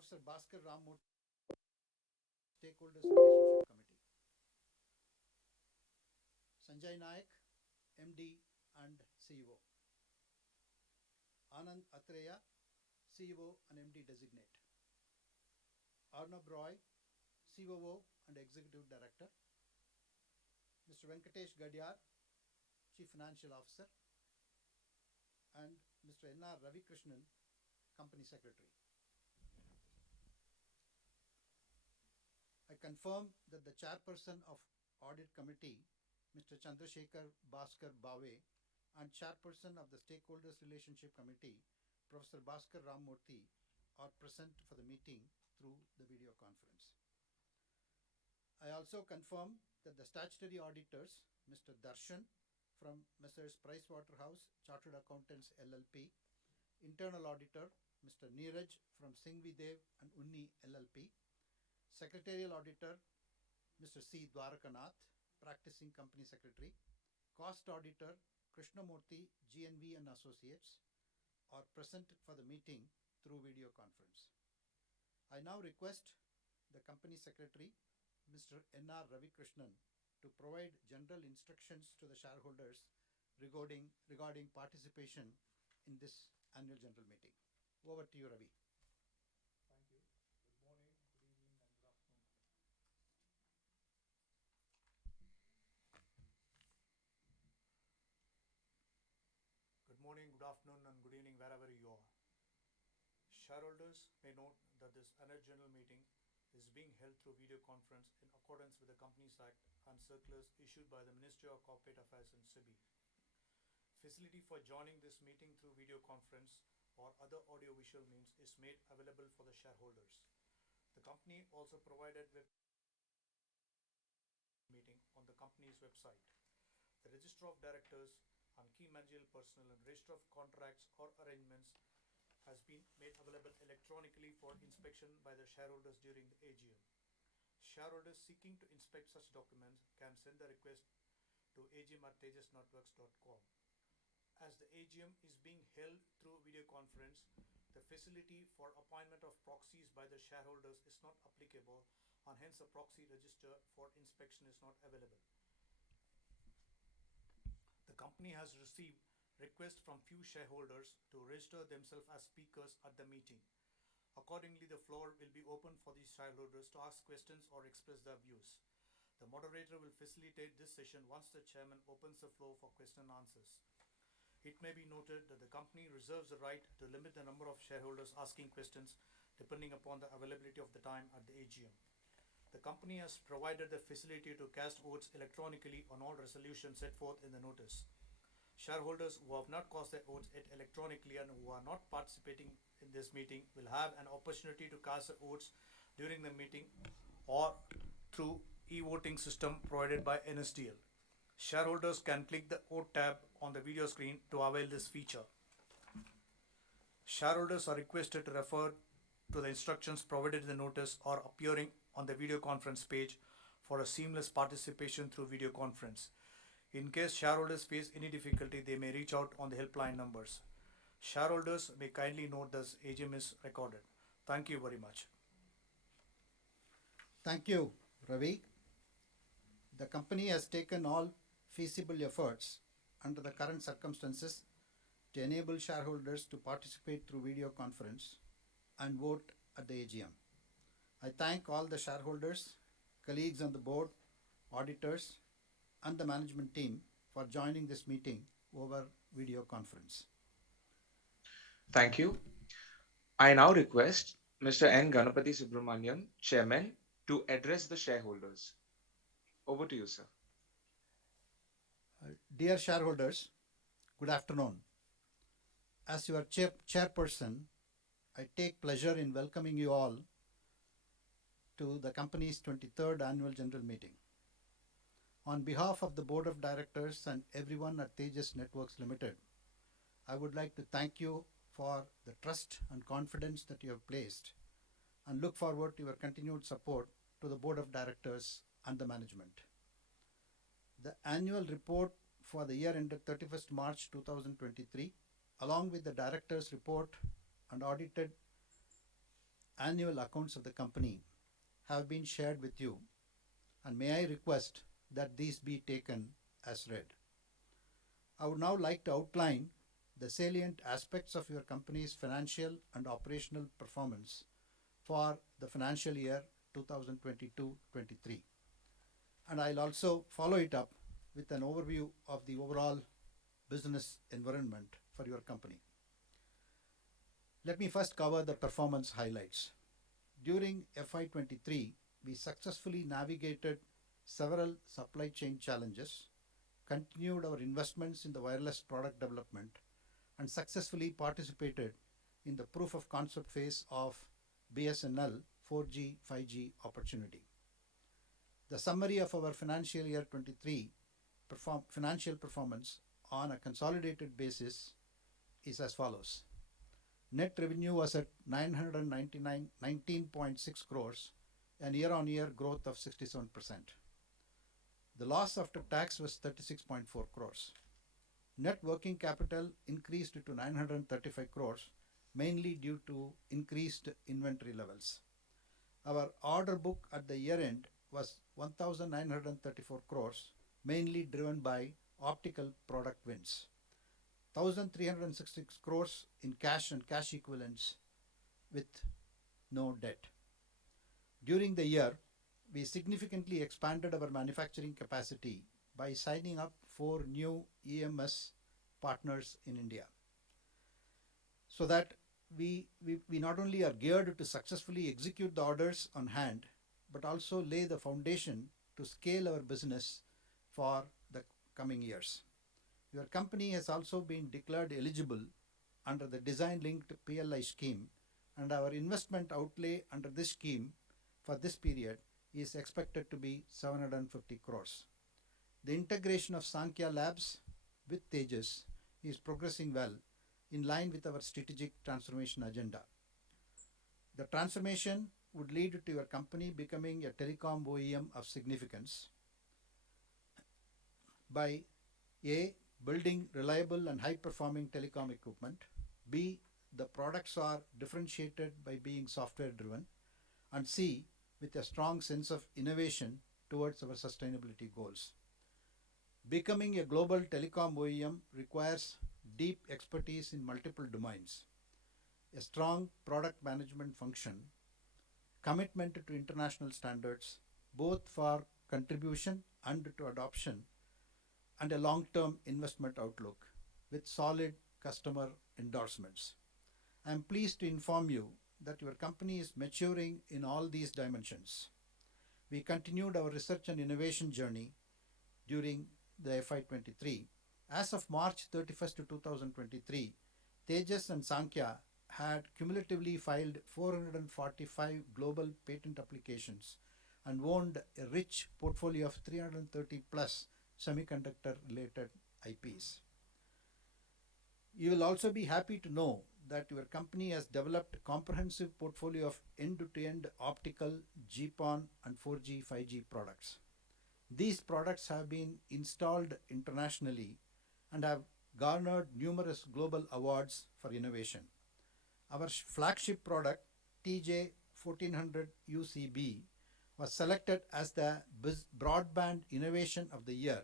Professor Bhaskar Rammurthy, Stakeholders Relationship Committee. Sanjay Naik, MD and CEO. Anand Atreya, CEO and MD designate. Arnab Roy, COO and Executive Director. Mr. Venkatesh Gadyar, Chief Financial Officer. And Mr. N.R. Ravikrishnan, Company Secretary. I confirm that the Chairperson of Audit Committee, Mr. Chandrasekhar Bhaskar Bave, and Chairperson of the Stakeholders Relationship Committee, Professor Bhaskar Rammurthy, are present for the meeting through the video conference. I also confirm that the statutory auditors, Mr. Darshan from Messrs. Pricewaterhouse Chartered Accountants LLP, Internal Auditor, Mr. Neeraj from Singhvi Dev and Unni LLP, Secretarial Auditor, Mr. C. Dwarakanath, Practicing Company Secretary, Cost Auditor, Krishnamurthy, GNV and Associates, are present for the meeting through video conference. I now request the Company Secretary, Mr. N.R. Ravikrishnan, to provide general instructions to the shareholders regarding participation in this annual general meeting. Over to you, Ravi. Thank you. Good morning, good evening, and good afternoon. Good morning, good afternoon, and good evening, wherever you are. Shareholders may note that this annual general meeting is being held through video conference in accordance with the Companies Act and circulars issued by the Ministry of Corporate Affairs and SEBI. Facility for joining this meeting through video conference or other audio-visual means is made available for the shareholders. The company also provided web meeting on the company's website. The Register of Directors and key managerial personnel and Register of Contracts or Arrangements has been made available electronically for inspection by the shareholders during the AGM. Shareholders seeking to inspect such documents can send a request to agm@tejasnetworks.com. As the AGM is being held through video conference, the facility for appointment of proxies by the shareholders is not applicable, and hence a proxy register for inspection is not available. The company has received requests from few shareholders to register themselves as speakers at the meeting. Accordingly, the floor will be open for these shareholders to ask questions or express their views. The moderator will facilitate this session once the chairman opens the floor for question and answers. It may be noted that the company reserves the right to limit the number of shareholders asking questions depending upon the availability of the time at the AGM. The company has provided the facility to cast votes electronically on all resolutions set forth in the notice. Shareholders who have not cast their votes electronically and who are not participating in this meeting will have an opportunity to cast their votes during the meeting or through e-voting system provided by NSDL. Shareholders can click the Vote tab on the video screen to avail this feature. Shareholders are requested to refer to the instructions provided in the notice or appearing on the video conference page for a seamless participation through video conference. In case shareholders face any difficulty, they may reach out on the helpline numbers. Shareholders may kindly note this AGM is recorded. Thank you very much. Thank you, Ravi. The company has taken all feasible efforts under the current circumstances to enable shareholders to participate through video conference and vote at the AGM. I thank all the shareholders, colleagues on the board, auditors, and the management team for joining this meeting over video conference. Thank you. I now request Mr. N. Ganapathy Subramaniam, Chairman, to address the shareholders. Over to you, sir. Dear shareholders, good afternoon. As your chairperson, I take pleasure in welcoming you all to the company's 23rd annual general meeting. On behalf of the board of directors and everyone at Tejas Networks Limited, I would like to thank you for the trust and confidence that you have placed and look forward to your continued support to the board of directors and the management. The annual report for the year ended 31st March 2023, along with the director's report and audited annual accounts of the company have been shared with you, and may I request that these be taken as read. I would now like to outline the salient aspects of your company's financial and operational performance for the financial year 2022-23. And I'll also follow it up with an overview of the overall business environment for your company. Let me first cover the performance highlights. During FY23, we successfully navigated several supply chain challenges, continued our investments in the wireless product development, and successfully participated in the proof of concept phase of BSNL 4G 5G opportunity. The summary of our financial year 23 financial performance on a consolidated basis is as follows. Net revenue was at 19.6 crores, and year-on-year growth of 67%. The loss after tax was 36.4 crores. Net working capital increased to 935 crores, mainly due to increased inventory levels. Our order book at the year end was 1,934 crores, mainly driven by optical product wins. 1,366 crores in cash and cash equivalents with no debt. During the year, we significantly expanded our manufacturing capacity by signing up 4 new EMS partners in India, so that we not only are geared to successfully execute the orders on hand, but also lay the foundation to scale our business for the coming years. Your company has also been declared eligible under the design-linked PLI scheme, and our investment outlay under this scheme for this period is expected to be 750 crores. The integration of Sankhya Labs with Tejas is progressing well in line with our strategic transformation agenda. The transformation would lead to your company becoming a telecom OEM of significance by A. Building reliable and high-performing telecom equipment. B. The products are differentiated by being software-driven. And C. With a strong sense of innovation towards our sustainability goals. Becoming a global telecom OEM requires deep expertise in multiple domains, a strong product management function, commitment to international standards, both for contribution and to adoption, and a long-term investment outlook with solid customer endorsements. I am pleased to inform you that your company is maturing in all these dimensions. We continued our research and innovation journey during the FY23. As of March 31st, 2023, Tejas and Sankhya had cumulatively filed 445 global patent applications and owned a rich portfolio of 330 plus semiconductor related IPs. You will also be happy to know that your company has developed a comprehensive portfolio of end-to-end optical, GPON and 4G, 5G products. These products have been installed internationally and have garnered numerous global awards for innovation. Our flagship product, TJ 1400 UCB, was selected as the Broadband Innovation of the Year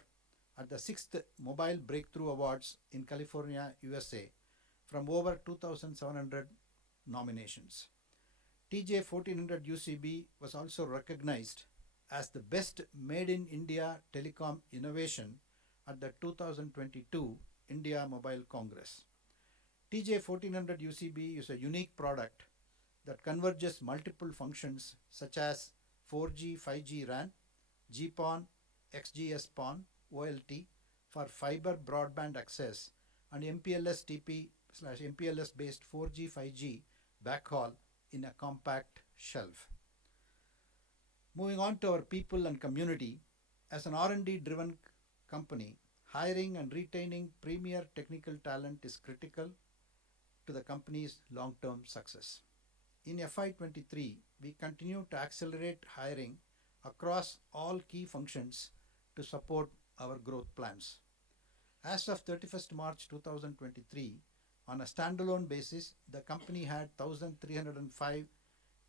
at the 6th Mobile Breakthrough Awards in California, USA, from over 2,700 nominations. TJ 1400 UCB was also recognized as the best Made in India Telecom Innovation at the 2022 India Mobile Congress. TJ 1400 UCB is a unique product that converges multiple functions such as 4G, 5G RAN, GPON, XGS-PON, OLT for fiber broadband access, and MPLS TP/MPLS based 4G, 5G backhaul in a compact shelf. Moving on to our people and community, as an R&D driven company, hiring and retaining premier technical talent is critical to the company's long-term success. In FY23, we continue to accelerate hiring across all key functions to support our growth plans. As of 31st March 2023, on a standalone basis, the company had 1,305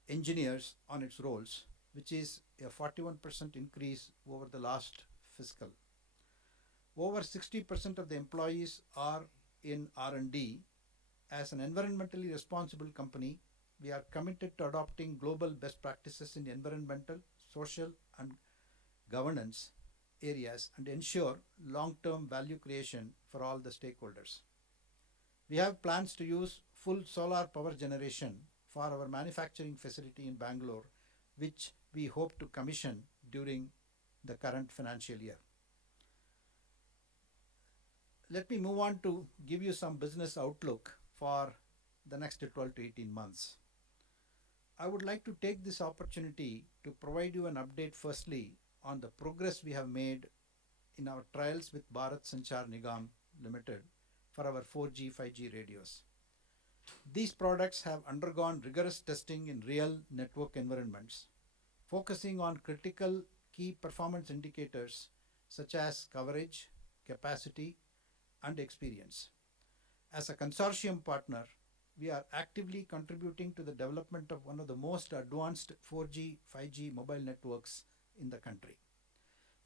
engineers on its rolls, which is a 41% increase over the last fiscal. Over 60% of the employees are in R&D. As an environmentally responsible company, we are committed to adopting global best practices in environmental, social, and governance areas and ensure long-term value creation for all the stakeholders. We have plans to use full solar power generation for our manufacturing facility in Bangalore, which we hope to commission during the current financial year. Let me move on to give you some business outlook for the next 12 to 18 months. I would like to take this opportunity to provide you an update firstly on the progress we have made in our trials with Bharat Sanchar Nigam Limited for our 4G, 5G radios. These products have undergone rigorous testing in real network environments, focusing on critical key performance indicators such as coverage, capacity, and experience. As a consortium partner, we are actively contributing to the development of one of the most advanced 4G, 5G mobile networks in the country.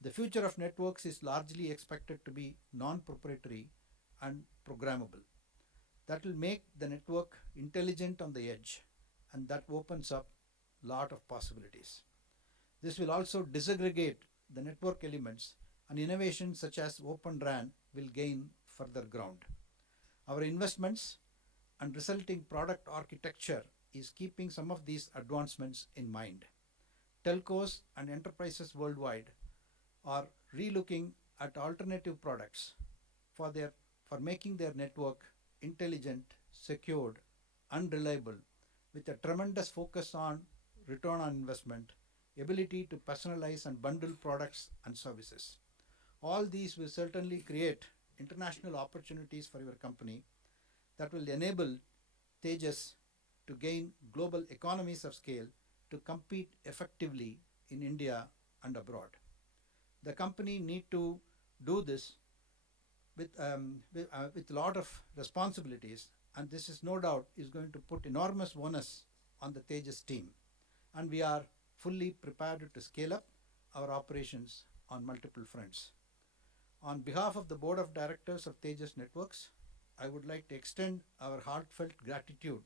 The future of networks is largely expected to be non-proprietary and programmable. That will make the network intelligent on the edge, and that opens up a lot of possibilities. This will also disaggregate the network elements, and innovations such as Open RAN will gain further ground. Our investments and resulting product architecture is keeping some of these advancements in mind. Telcos and enterprises worldwide are relooking at alternative products for making their network intelligent, secured, and reliable, with a tremendous focus on return on investment, ability to personalize and bundle products and services. All these will certainly create international opportunities for your company that will enable Tejas to gain global economies of scale to compete effectively in India and abroad. The company need to do this with a lot of responsibilities, and this is no doubt is going to put enormous onus on the Tejas team, and we are fully prepared to scale up our operations on multiple fronts. On behalf of the Board of Directors of Tejas Networks, I would like to extend our heartfelt gratitude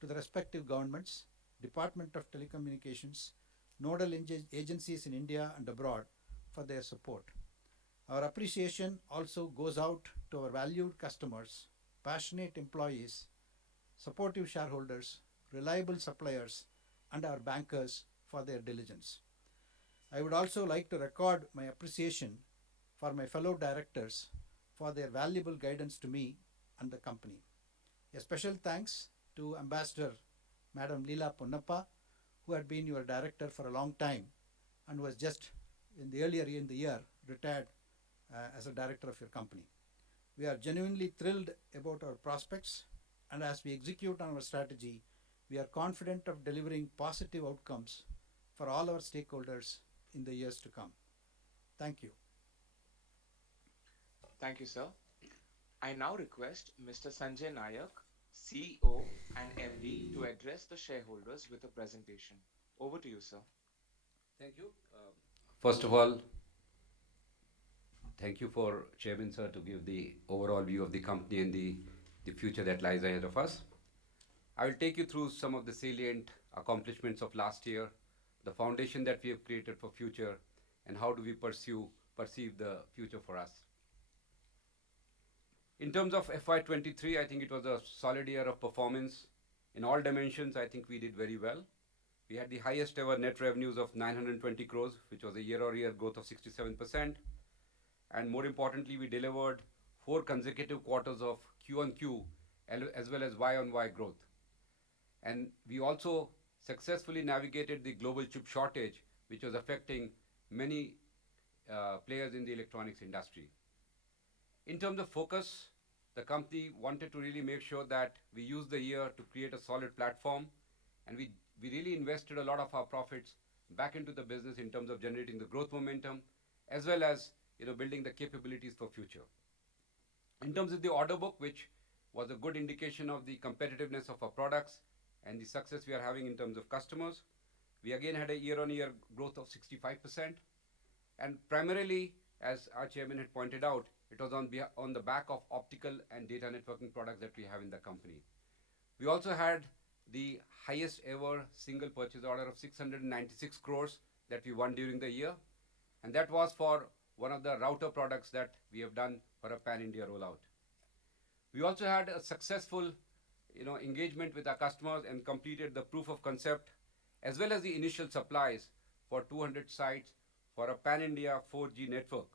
to the respective governments, Department of Telecommunications, nodal agencies in India and abroad for their support. Our appreciation also goes out to our valued customers, passionate employees, supportive shareholders, reliable suppliers, and our bankers for their diligence. I would also like to record my appreciation for my fellow directors for their valuable guidance to me and the company. A special thanks to Ambassador Madam Leela Ponnappa, who had been your director for a long time and was just earlier in the year retired as a director of your company. We are genuinely thrilled about our prospects, and as we execute on our strategy, we are confident of delivering positive outcomes for all our stakeholders in the years to come. Thank you. Thank you, sir. I now request Mr. Sanjay Nayak, CEO and MD, to address the shareholders with a presentation. Over to you, sir. Thank you. First of all, thank you for Chairman Sir to give the overall view of the company and the future that lies ahead of us. I will take you through some of the salient accomplishments of last year, the foundation that we have created for future, and how do we perceive the future for us. In terms of FY23, I think it was a solid year of performance. In all dimensions, I think we did very well. We had the highest ever net revenues of 920 crores, which was a year-on-year growth of 67%. And more importantly, we delivered 4 consecutive quarters of Q-on-Q as well as Y-on-Y growth. And we also successfully navigated the global chip shortage, which was affecting many players in the electronics industry. In terms of focus, the company wanted to really make sure that we use the year to create a solid platform, and we really invested a lot of our profits back into the business in terms of generating the growth momentum, as well as building the capabilities for future. In terms of the order book, which was a good indication of the competitiveness of our products, and the success we are having in terms of customers. We again had a year-on-year growth of 65%, and primarily, as our chairman had pointed out, it was on the back of optical and data networking products that we have in the company. We also had the highest ever single purchase order of 696 crores that we won during the year, and that was for one of the router products that we have done for a pan-India rollout. We also had a successful engagement with our customers and completed the proof of concept as well as the initial supplies for 200 sites for a pan-India 4G network.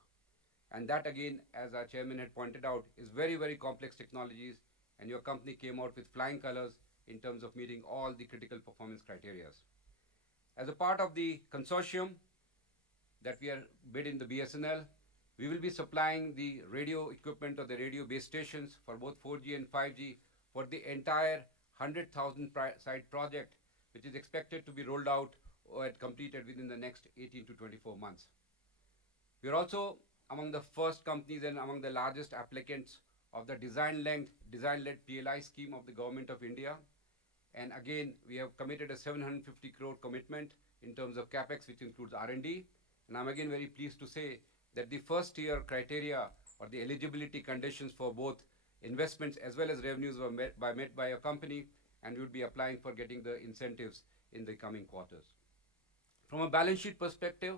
And that again, as our chairman had pointed out, is very, very complex technologies, and your company came out with flying colors in terms of meeting all the critical performance criteria. As a part of the consortium that we are bid in the BSNL, we will be supplying the radio equipment or the radio base stations for both 4G and 5G for the entire 100,000 site project, which is expected to be rolled out or completed within the next 18 to 24 months. We are also among the first companies and among the largest applicants of the design-led PLI scheme of the Government of India. And again, we have committed a 750 crore commitment in terms of capex, which includes R&D. And I'm again very pleased to say that the first year criteria or the eligibility conditions for both investments as well as revenues were met by a company, and we will be applying for getting the incentives in the coming quarters. From a balance sheet perspective,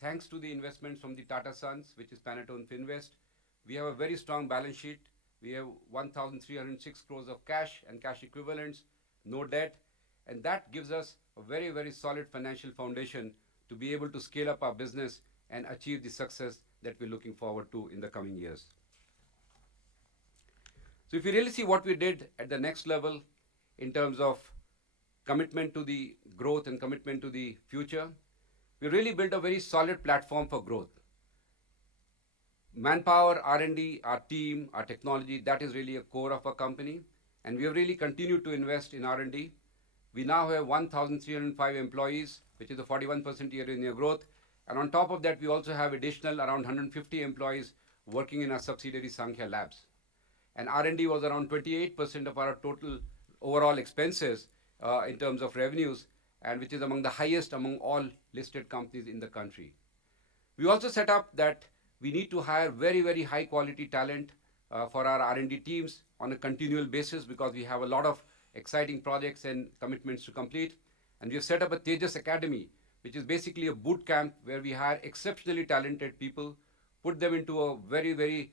thanks to the investments from the Tata Sons, which is Panatone Finvest, we have a very strong balance sheet. We have 1,306 crores of cash and cash equivalents, no debt, and that gives us a very, very solid financial foundation to be able to scale up our business and achieve the success that we're looking forward to in the coming years. So if you really see what we did at the next level in terms of commitment to the growth and commitment to the future, we really built a very solid platform for growth. Manpower, R&D, our team, our technology, that is really a core of our company. And we have really continued to invest in R&D. We now have 1,305 employees, which is a 41% year-on-year growth. And on top of that, we also have additional around 150 employees working in our subsidiary Sankhya Labs. And R&D was around 28% of our total overall expenses in terms of revenues, and which is among the highest among all listed companies in the country. We also set up that we need to hire very, very high quality talent for our R&D teams on a continual basis because we have a lot of exciting projects and commitments to complete. And we have set up a Tejas Academy, which is basically a boot camp where we hire exceptionally talented people, put them into a very, very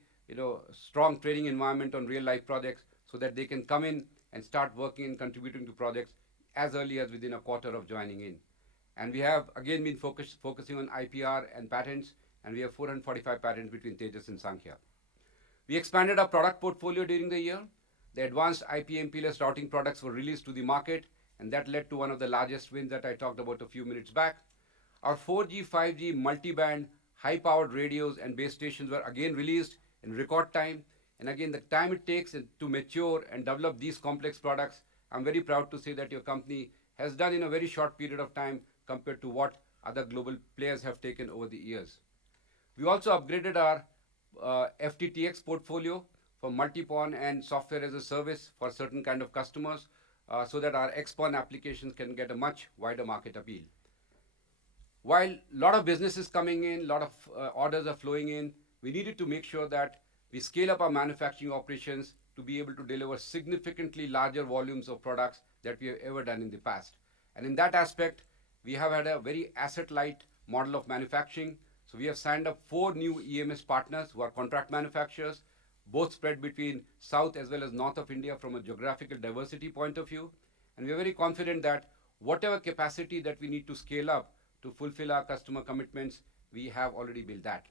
strong training environment on real life projects so that they can come in and start working and contributing to projects as early as within a quarter of joining in. And we have again been focusing on IPR and patents, and we have 445 patents between Tejas and Sankhya. We expanded our product portfolio during the year. The advanced IP/MPLS routing products were released to the market, and that led to one of the largest wins that I talked about a few minutes back. Our 4G, 5G multi-band high-powered radios and base stations were again released in record time. And again, the time it takes to mature and develop these complex products, I'm very proud to say that your company has done in a very short period of time compared to what other global players have taken over the years. We also upgraded our FTTX portfolio for multi-PON and software as a service for certain kind of customers so that our XPON applications can get a much wider market appeal. While a lot of business is coming in, a lot of orders are flowing in, we needed to make sure that we scale up our manufacturing operations to be able to deliver significantly larger volumes of products that we have ever done in the past. And in that aspect, we have had a very asset-light model of manufacturing. So we have signed up 4 new EMS partners who are contract manufacturers, both spread between South as well as North of India from a geographical diversity point of view. And we are very confident that whatever capacity that we need to scale up to fulfill our customer commitments, we have already built that.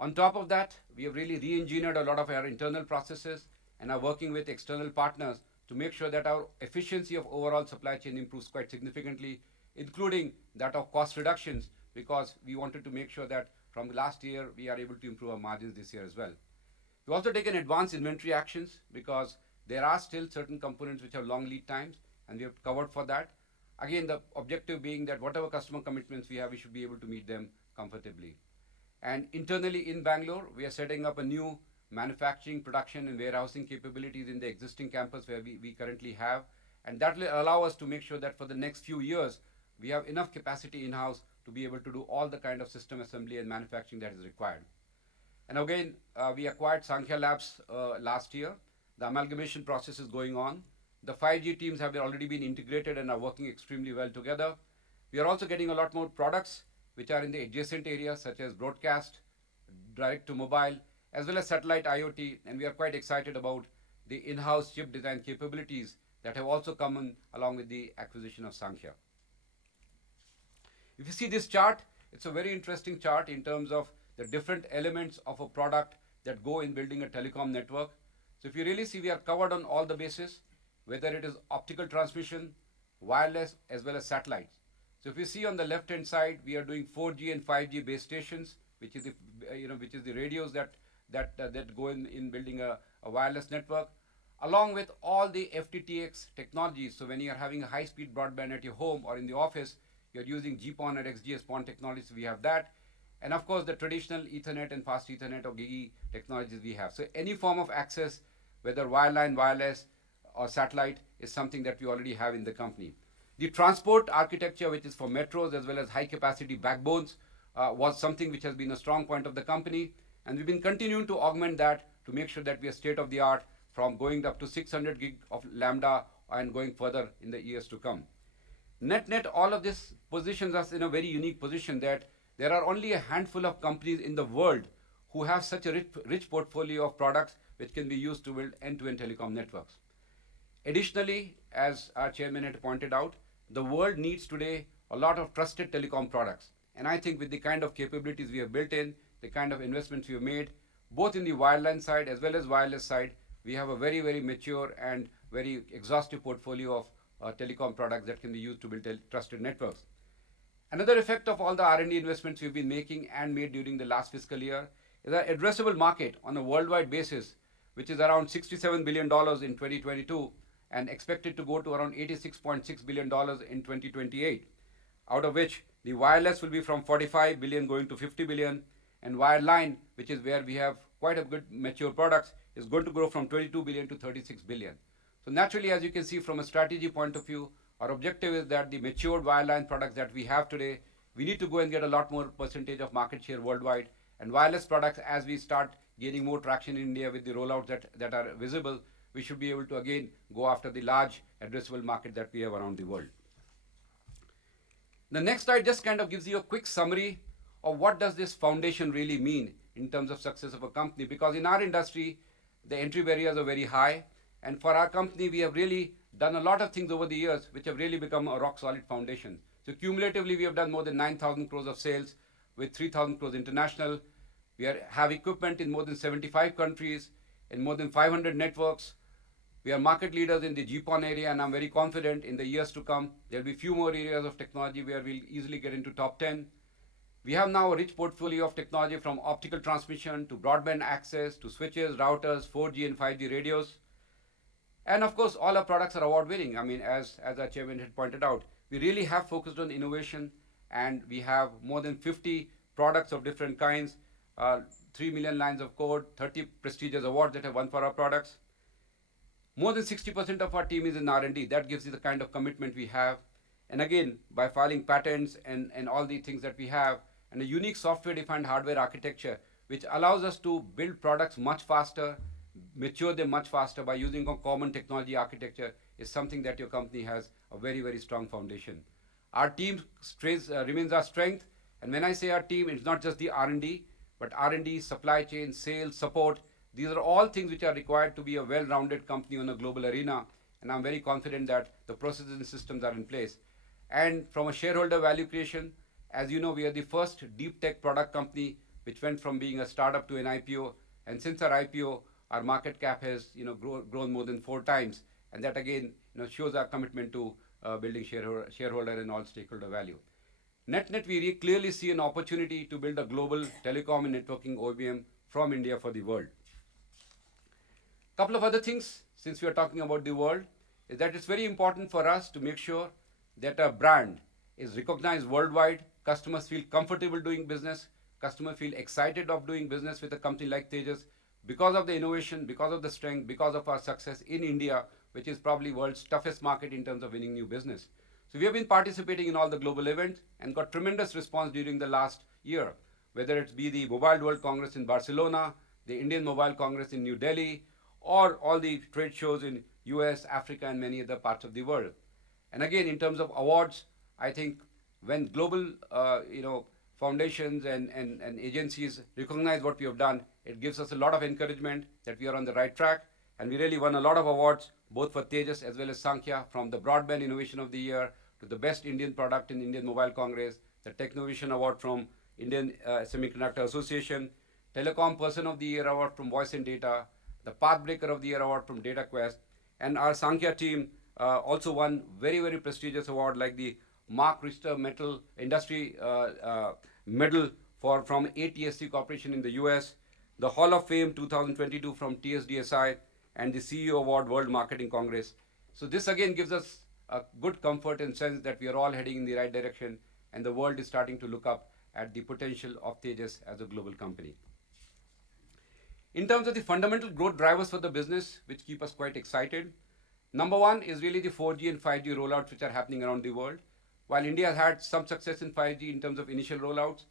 On top of that, we have really re-engineered a lot of our internal processes and are working with external partners to make sure that our efficiency of overall supply chain improves quite significantly, including that of cost reductions, because we wanted to make sure that from last year, we are able to improve our margins this year as well. We've also taken advanced inventory actions because there are still certain components which have long lead times, and we have covered for that. Again, the objective being that whatever customer commitments we have, we should be able to meet them comfortably. And internally in Bangalore, we are setting up a new manufacturing, production and warehousing capabilities in the existing campus where we currently have. And that will allow us to make sure that for the next few years, we have enough capacity in-house to be able to do all the kind of system assembly and manufacturing that is required. And again, we acquired Sankhya Labs last year. The amalgamation process is going on. The 5G teams have already been integrated and are working extremely well together. We are also getting a lot more products which are in the adjacent areas such as broadcast, direct to mobile, as well as satellite IoT, and we are quite excited about the in-house chip design capabilities that have also come in along with the acquisition of Sankhya. If you see this chart, it's a very interesting chart in terms of the different elements of a product that go in building a telecom network. So if you really see, we are covered on all the bases, whether it is optical transmission, wireless, as well as satellites. So if you see on the left-hand side, we are doing 4G and 5G base stations, which is the radios that go in building a wireless network, along with all the FTTX technologies. So when you are having a high-speed broadband at your home or in the office, you're using GPON or XGS-PON technology, so we have that. And of course, the traditional Ethernet and fast Ethernet or GigE technologies we have. So any form of access, whether wireline, wireless, or satellite, is something that we already have in the company. The transport architecture, which is for metros as well as high-capacity backbones, was something which has been a strong point of the company. And we've been continuing to augment that to make sure that we are state-of-the-art, from going up to 600 gig of Lambda and going further in the years to come. Net, all of this positions us in a very unique position that there are only a handful of companies in the world who have such a rich portfolio of products which can be used to build end-to-end telecom networks. Additionally, as our chairman had pointed out, the world needs today a lot of trusted telecom products. And I think with the kind of capabilities we have built in, the kind of investments we have made, both in the wireline side as well as wireless side, we have a very, very mature and very exhaustive portfolio of telecom products that can be used to build trusted networks. Another effect of all the R&D investments we've been making and made during the last fiscal year is our addressable market on a worldwide basis, which is around $67 billion in 2022 and expected to go to around $86.6 billion in 2028, out of which the wireless will be from 45 billion going to 50 billion, and wireline, which is where we have quite a good mature products, is going to grow from 22 billion to 36 billion. So naturally, as you can see from a strategy point of view, our objective is that the matured wireline products that we have today, we need to go and get a lot more percentage of market share worldwide. And wireless products, as we start gaining more traction in India with the rollouts that are visible, we should be able to again go after the large addressable market that we have around the world. The next slide just kind of gives you a quick summary of what does this foundation really mean in terms of success of a company, because in our industry, the entry barriers are very high. And for our company, we have really done a lot of things over the years which have really become a rock solid foundation. So cumulatively, we have done more than 9,000 crores of sales with 3,000 crores international. We have equipment in more than 75 countries, in more than 500 networks. We are market leaders in the GPON area, and I'm very confident in the years to come, there'll be few more areas of technology where we'll easily get into top 10. We have now a rich portfolio of technology from optical transmission to broadband access to switches, routers, 4G and 5G radios. And of course, all our products are award winning. I mean, as our chairman had pointed out, we really have focused on innovation, and we have more than 50 products of different kinds, 3 million lines of code, 30 prestigious awards that have won for our products. More than 60% of our team is in R&D. That gives you the kind of commitment we have. And again, by filing patents and all the things that we have, and a unique software-defined hardware architecture, which allows us to build products much faster, mature them much faster by using a common technology architecture, is something that your company has a very, very strong foundation. Our team remains our strength. And when I say our team, it's not just the R&D, but R&D, supply chain, sales, support. These are all things which are required to be a well-rounded company on a global arena. And I'm very confident that the processes and systems are in place. And from a shareholder value creation, as you know, we are the first deep tech product company which went from being a startup to an IPO. And since our IPO, our market cap has grown more than 4 times. And that again shows our commitment to building shareholder and all stakeholder value. Net, we clearly see an opportunity to build a global telecom and networking OEM from India for the world. Couple of other things, since we are talking about the world, is that it's very important for us to make sure that our brand is recognized worldwide. Customers feel comfortable doing business. Customers feel excited of doing business with a company like Tejas because of the innovation, because of the strength, because of our success in India which is probably world's toughest market in terms of winning new business. So we have been participating in all the global events and got tremendous response during the last year, whether it be the Mobile World Congress in Barcelona, the Indian Mobile Congress in New Delhi, or all the trade shows in US, Africa, and many other parts of the world. And again, in terms of awards, I think when global foundations and agencies recognize what we have done, it gives us a lot of encouragement that we are on the right track. And we really won a lot of awards, both for Tejas as well as Sankhya, from the Broadband Innovation of the Year to the Best Indian Product in Indian Mobile Congress, the Technovation Award from Indian Semiconductor Association, Telecom Person of the Year Award from Voice and Data, the Pathbreaker of the Year Award from DataQuest, and our Sankhya team also won very, very prestigious award like the Mark Richter Metal Industry Medal from ATSC Corporation in the US, the Hall of Fame 2022 from TSDSI, and the CEO Award World Marketing Congress. So this again gives us a good comfort and sense that we are all heading in the right direction, and the world is starting to look up at the potential of Tejas as a global company. In terms of the fundamental growth drivers for the business, which keep us quite excited, number one is really the 4G and 5G rollouts which are happening around the world. While India has had some success in 5G in terms of initial rollouts,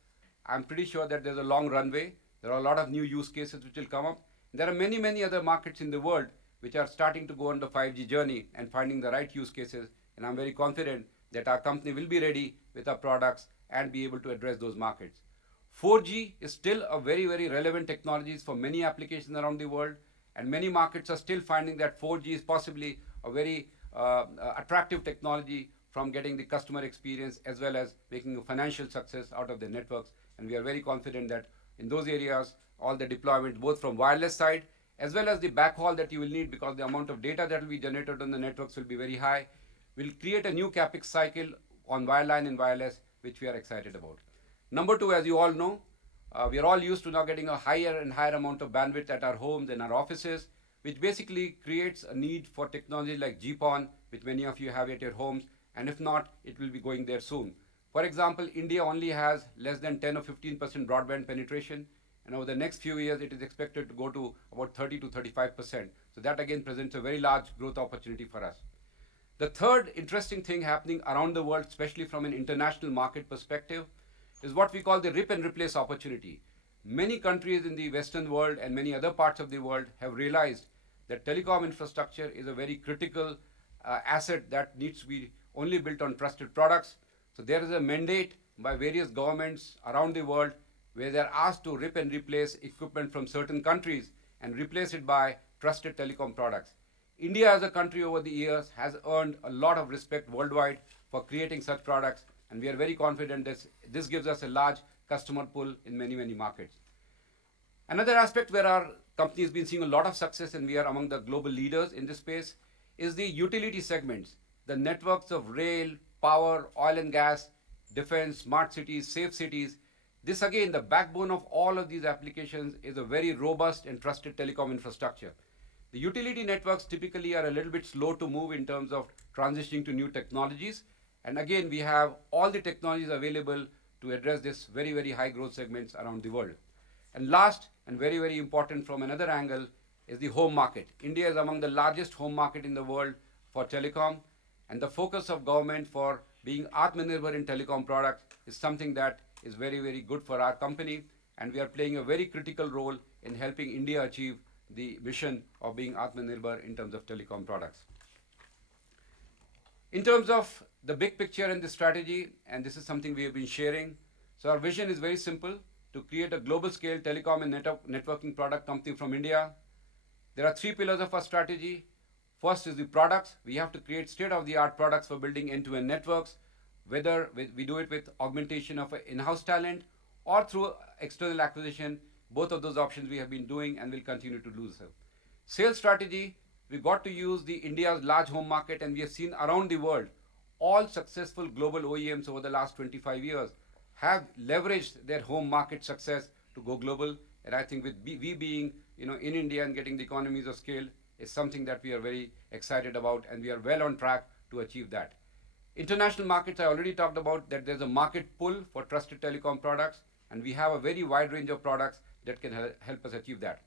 I'm pretty sure that there's a long runway. There are a lot of new use cases which will come up. There are many, many other markets in the world which are starting to go on the 5G journey and finding the right use cases. And I'm very confident that our company will be ready with our products and be able to address those markets. 4G is still a very, very relevant technology for many applications around the world, and many markets are still finding that 4G is possibly a very attractive technology from getting the customer experience as well as making a financial success out of the networks. And we are very confident that in those areas, all the deployment, both from wireless side as well as the backhaul that you will need, because the amount of data that will be generated on the networks will be very high, will create a new CapEx cycle on wireline and wireless, which we are excited about. Number two, as you all know, we are all used to now getting a higher and higher amount of bandwidth at our homes and our offices, which basically creates a need for technology like GPON, which many of you have at your homes, and if not, it will be going there soon. For example, India only has less than 10 or 15% broadband penetration, and over the next few years, it is expected to go to about 30 to 35%. So that again presents a very large growth opportunity for us. The third interesting thing happening around the world, especially from an international market perspective, is what we call the rip and replace opportunity. Many countries in the Western world and many other parts of the world have realized that telecom infrastructure is a very critical asset that needs to be only built on trusted products. So there is a mandate by various governments around the world where they are asked to rip and replace equipment from certain countries and replace it by trusted telecom products. India as a country over the years has earned a lot of respect worldwide for creating such products, and we are very confident that this gives us a large customer pool in many, many markets. Another aspect where our company has been seeing a lot of success, and we are among the global leaders in this space, is the utility segments, the networks of rail, power, oil and gas, defense, smart cities, safe cities. This again, the backbone of all of these applications is a very robust and trusted telecom infrastructure. The utility networks typically are a little bit slow to move in terms of transitioning to new technologies. And again, we have all the technologies available to address this very, very high growth segments around the world. And last, and very, very important from another angle, is the home market. India is among the largest home market in the world for telecom, and the focus of government for being Atmanirbhar in telecom products is something that is very, very good for our company, and we are playing a very critical role in helping India achieve the mission of being Atmanirbhar in terms of telecom products. In terms of the big picture and the strategy, and this is something we have been sharing. So our vision is very simple: to create a global scale telecom and networking product company from India. There are three pillars of our strategy. First is the products. We have to create state-of-the-art products for building end-to-end networks, whether we do it with augmentation of in-house talent or through external acquisition. Both of those options we have been doing and will continue to do so. Sales strategy, we got to use the India's large home market, and we have seen around the world all successful global OEMs over the last 25 years have leveraged their home market success to go global. And I think with we being in India and getting the economies of scale is something that we are very excited about, and we are well on track to achieve that. International markets, I already talked about that there's a market pull for trusted telecom products, and we have a very wide range of products that can help us achieve that.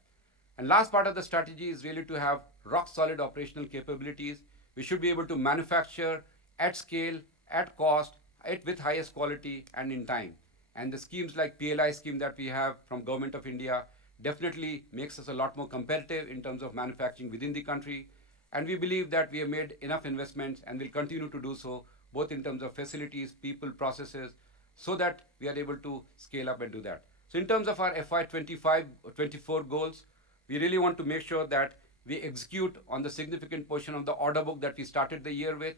And last part of the strategy is really to have rock solid operational capabilities. We should be able to manufacture at scale, at cost, with highest quality and in time. And the schemes like PLI scheme that we have from Government of India definitely makes us a lot more competitive in terms of manufacturing within the country. And we believe that we have made enough investments and will continue to do so, both in terms of facilities, people, processes, so that we are able to scale up and do that. So in terms of our FY24 goals, we really want to make sure that we execute on the significant portion of the order book that we started the year with.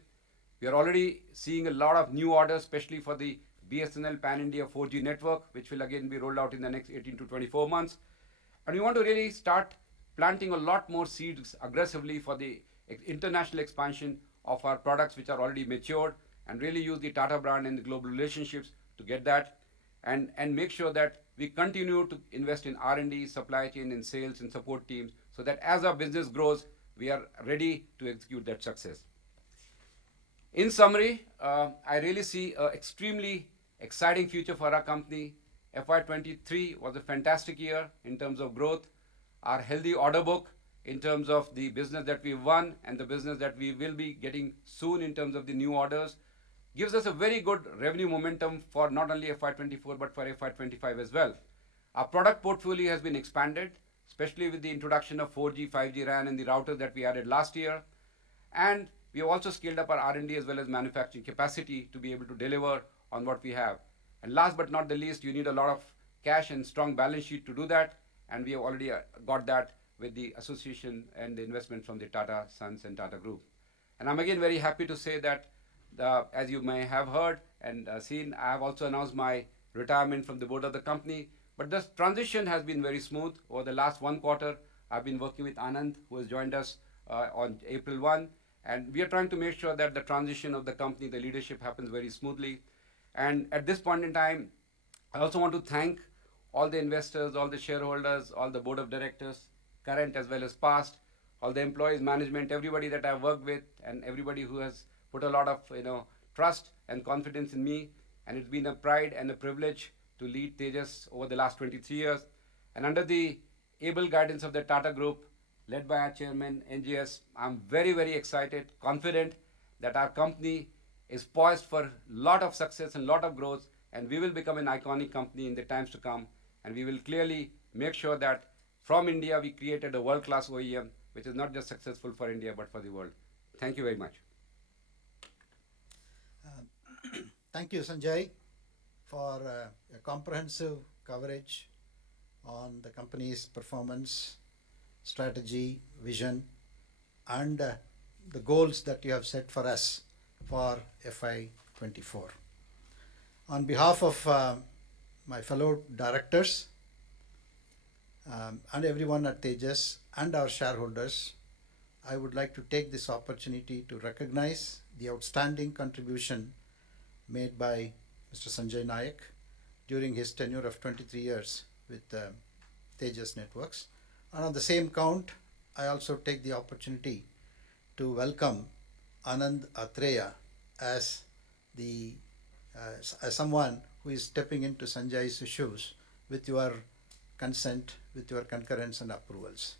We are already seeing a lot of new orders, especially for the BSNL Pan India 4G network, which will again be rolled out in the next 18 to 24 months. And we want to really start planting a lot more seeds aggressively for the international expansion of our products, which are already matured, and really use the Tata brand and the global relationships to get that, and make sure that we continue to invest in R&D, supply chain, and sales and support teams, so that as our business grows, we are ready to execute that success. In summary, I really see an extremely exciting future for our company. FY23 was a fantastic year in terms of growth. Our healthy order book in terms of the business that we won and the business that we will be getting soon in terms of the new orders gives us a very good revenue momentum for not only FY24 but for FY25 as well. Our product portfolio has been expanded, especially with the introduction of 4G, 5G RAN and the routers that we added last year. And we have also scaled up our R&D as well as manufacturing capacity to be able to deliver on what we have. And last but not the least, you need a lot of cash and strong balance sheet to do that. And we have already got that with the association and the investment from the Tata Sons and Tata Group. And I'm again very happy to say that, as you may have heard and seen, I have also announced my retirement from the board of the company. But this transition has been very smooth. Over the last 1 quarter, I've been working with Anand, who has joined us on April 1. And we are trying to make sure that the transition of the company, the leadership happens very smoothly. And at this point in time, I also want to thank all the investors, all the shareholders, all the board of directors, current as well as past, all the employees, management, everybody that I've worked with, and everybody who has put a lot of trust and confidence in me. And it's been a pride and a privilege to lead Tejas over the last 23 years. And under the able guidance of the Tata Group, led by our chairman, NGS, I'm very, very excited, confident that our company is poised for a lot of success and a lot of growth, and we will become an iconic company in the times to come. And we will clearly make sure that from India, we created a world-class OEM, which is not just successful for India, but for the world. Thank you very much. Thank you, Sanjay, for a comprehensive coverage on the company's performance, strategy, vision, and the goals that you have set for us for FY24. On behalf of my fellow directors and everyone at Tejas and our shareholders, I would like to take this opportunity to recognize the outstanding contribution made by Mr. Sanjay Nayak during his tenure of 23 years with Tejas Networks. And on the same count, I also take the opportunity to welcome Anand Atreya as someone who is stepping into Sanjay's shoes with your consent, with your concurrence and approvals.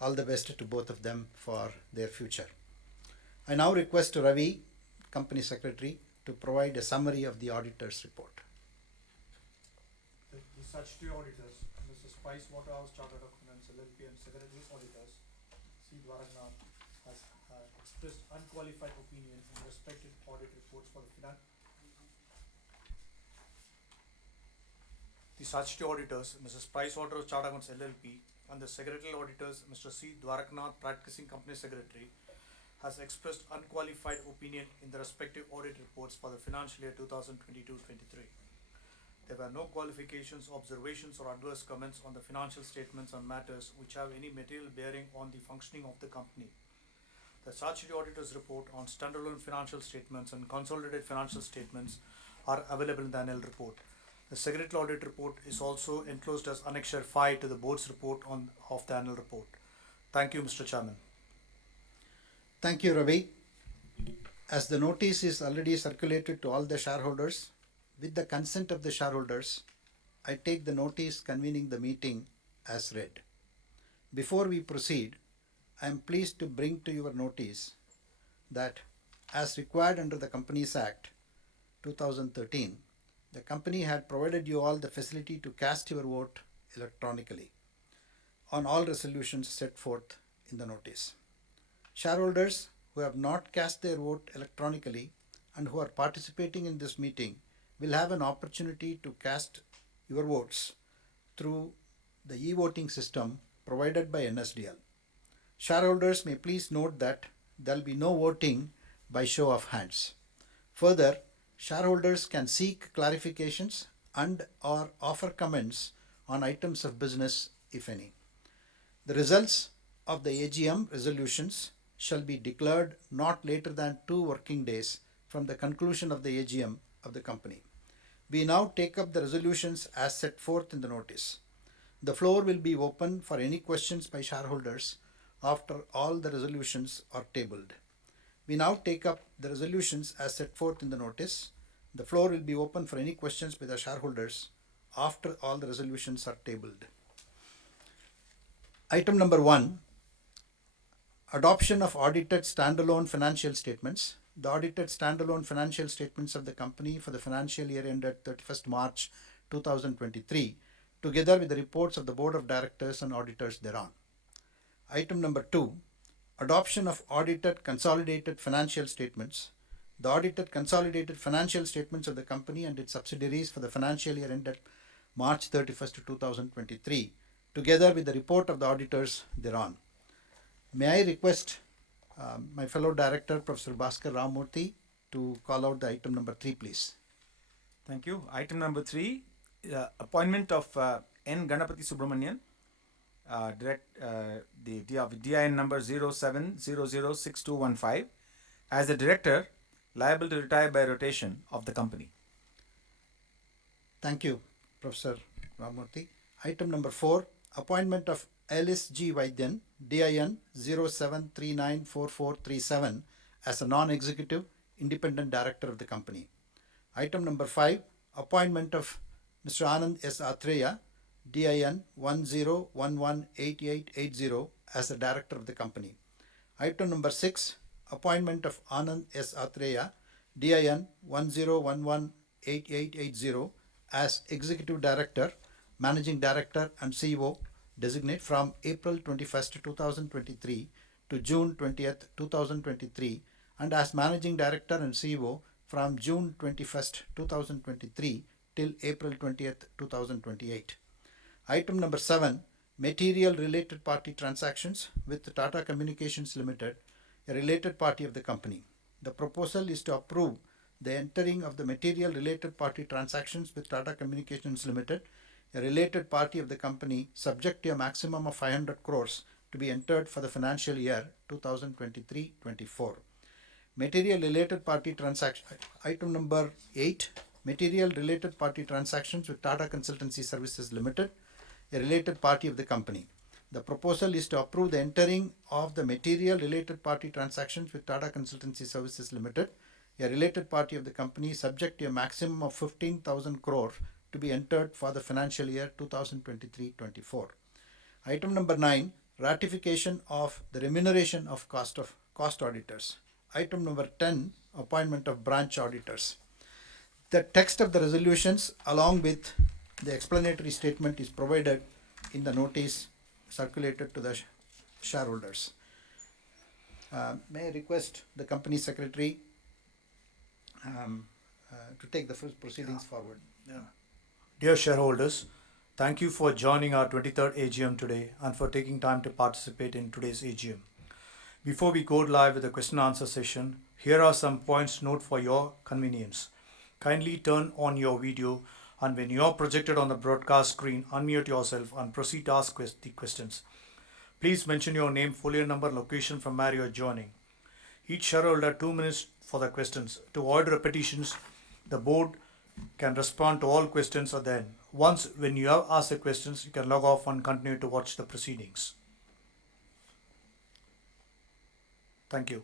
All the best to both of them for their future. I now request Ravi, Company Secretary, to provide a summary of the auditor's report. The statutory auditors, Mrs. Pricewaterhouse Chartered Accountants LLP and Secretary Auditors, C. Dwaranath, has expressed unqualified opinion in respected audit reports for the finance. The statutory auditors, Mrs. Pricewaterhouse Chartered Accountants LLP, and the Secretarial Auditors, Mr. C. Dwaranath, Practicing Company Secretary, has expressed unqualified opinion in the respective audit reports for the financial year 2022-23. There were no qualifications, observations, or adverse comments on the financial statements on matters which have any material bearing on the functioning of the company. The statutory auditor's report on standalone financial statements and consolidated financial statements are available in the annual report. The Secretarial Audit Report is also enclosed as Annexure 5 to the Board's report of the annual report. Thank you, Mr. Chairman. Thank you, Ravi. As the notice is already circulated to all the shareholders, with the consent of the shareholders, I take the notice convening the meeting as read. Before we proceed, I am pleased to bring to your notice that, as required under the Companies Act 2013, the company had provided you all the facility to cast your vote electronically on all resolutions set forth in the notice. Shareholders who have not cast their vote electronically and who are participating in this meeting will have an opportunity to cast your votes through the e-voting system provided by NSDL. Shareholders may please note that there will be no voting by show of hands. Further, shareholders can seek clarifications and/or offer comments on items of business, if any. The results of the AGM resolutions shall be declared not later than 2 working days from the conclusion of the AGM of the company. We now take up the resolutions as set forth in the notice. The floor will be open for any questions by shareholders after all the resolutions are tabled. We now take up the resolutions as set forth in the notice. The floor will be open for any questions by the shareholders after all the resolutions are tabled. Item number 1, adoption of audited standalone financial statements. The audited standalone financial statements of the company for the financial year ended 31st March 2023, together with the reports of the Board of Directors and auditors thereon. Item number 2, adoption of audited consolidated financial statements. The audited consolidated financial statements of the company and its subsidiaries for the financial year ended March 31st, 2023, together with the report of the auditors thereon. May I request my fellow director, Professor Bhaskar Ramamurthy, to call out the item number 3, please. Thank you. Item number 3, appointment of N. Ganapathy Subramanian, the DIN number 07006215, as the director liable to retire by rotation of the company. Thank you, Professor Ramamurthy. Item number 4, appointment of Alice G. Vaidyan, DIN 07394437, as a non-executive independent director of the company. Item number 5, appointment of Mr. Anand S. Athreya, DIN 10118880, as the director of the company. Item number 6, appointment of Anand S. Athreya, DIN 10118880, as executive director, managing director and CEO designate from April 21st, 2023 to June 20th, 2023, and as managing director and CEO from June 21st, 2023 till April 20th, 2028. Item number 7, material related party transactions with Tata Communications Limited, a related party of the company. The proposal is to approve the entering of the material related party transactions with Tata Communications Limited, a related party of the company, subject to a maximum of 500 crores to be entered for the financial year 2023-24. Material related party transaction. Item number 8, material related party transactions with Tata Consultancy Services Limited, a related party of the company. The proposal is to approve the entering of the material related party transactions with Tata Consultancy Services Limited, a related party of the company, subject to a maximum of 15,000 crore to be entered for the financial year 2023-24. Item number 9, ratification of the remuneration of cost auditors. Item number 10, appointment of branch auditors. The text of the resolutions along with the explanatory statement is provided in the notice circulated to the shareholders. May I request the company secretary to take the first proceedings forward. Dear shareholders, thank you for joining our 23rd AGM today and for taking time to participate in today's AGM. Before we go live with the question and answer session, here are some points to note for your convenience. Kindly turn on your video, and when you are projected on the broadcast screen, unmute yourself and proceed to ask the questions. Please mention your name, full year number, location from where you are joining. Each shareholder 2 minutes for the questions. To avoid repetitions, the board can respond to all questions at the end. Once when you have asked the questions, you can log off and continue to watch the proceedings. Thank you.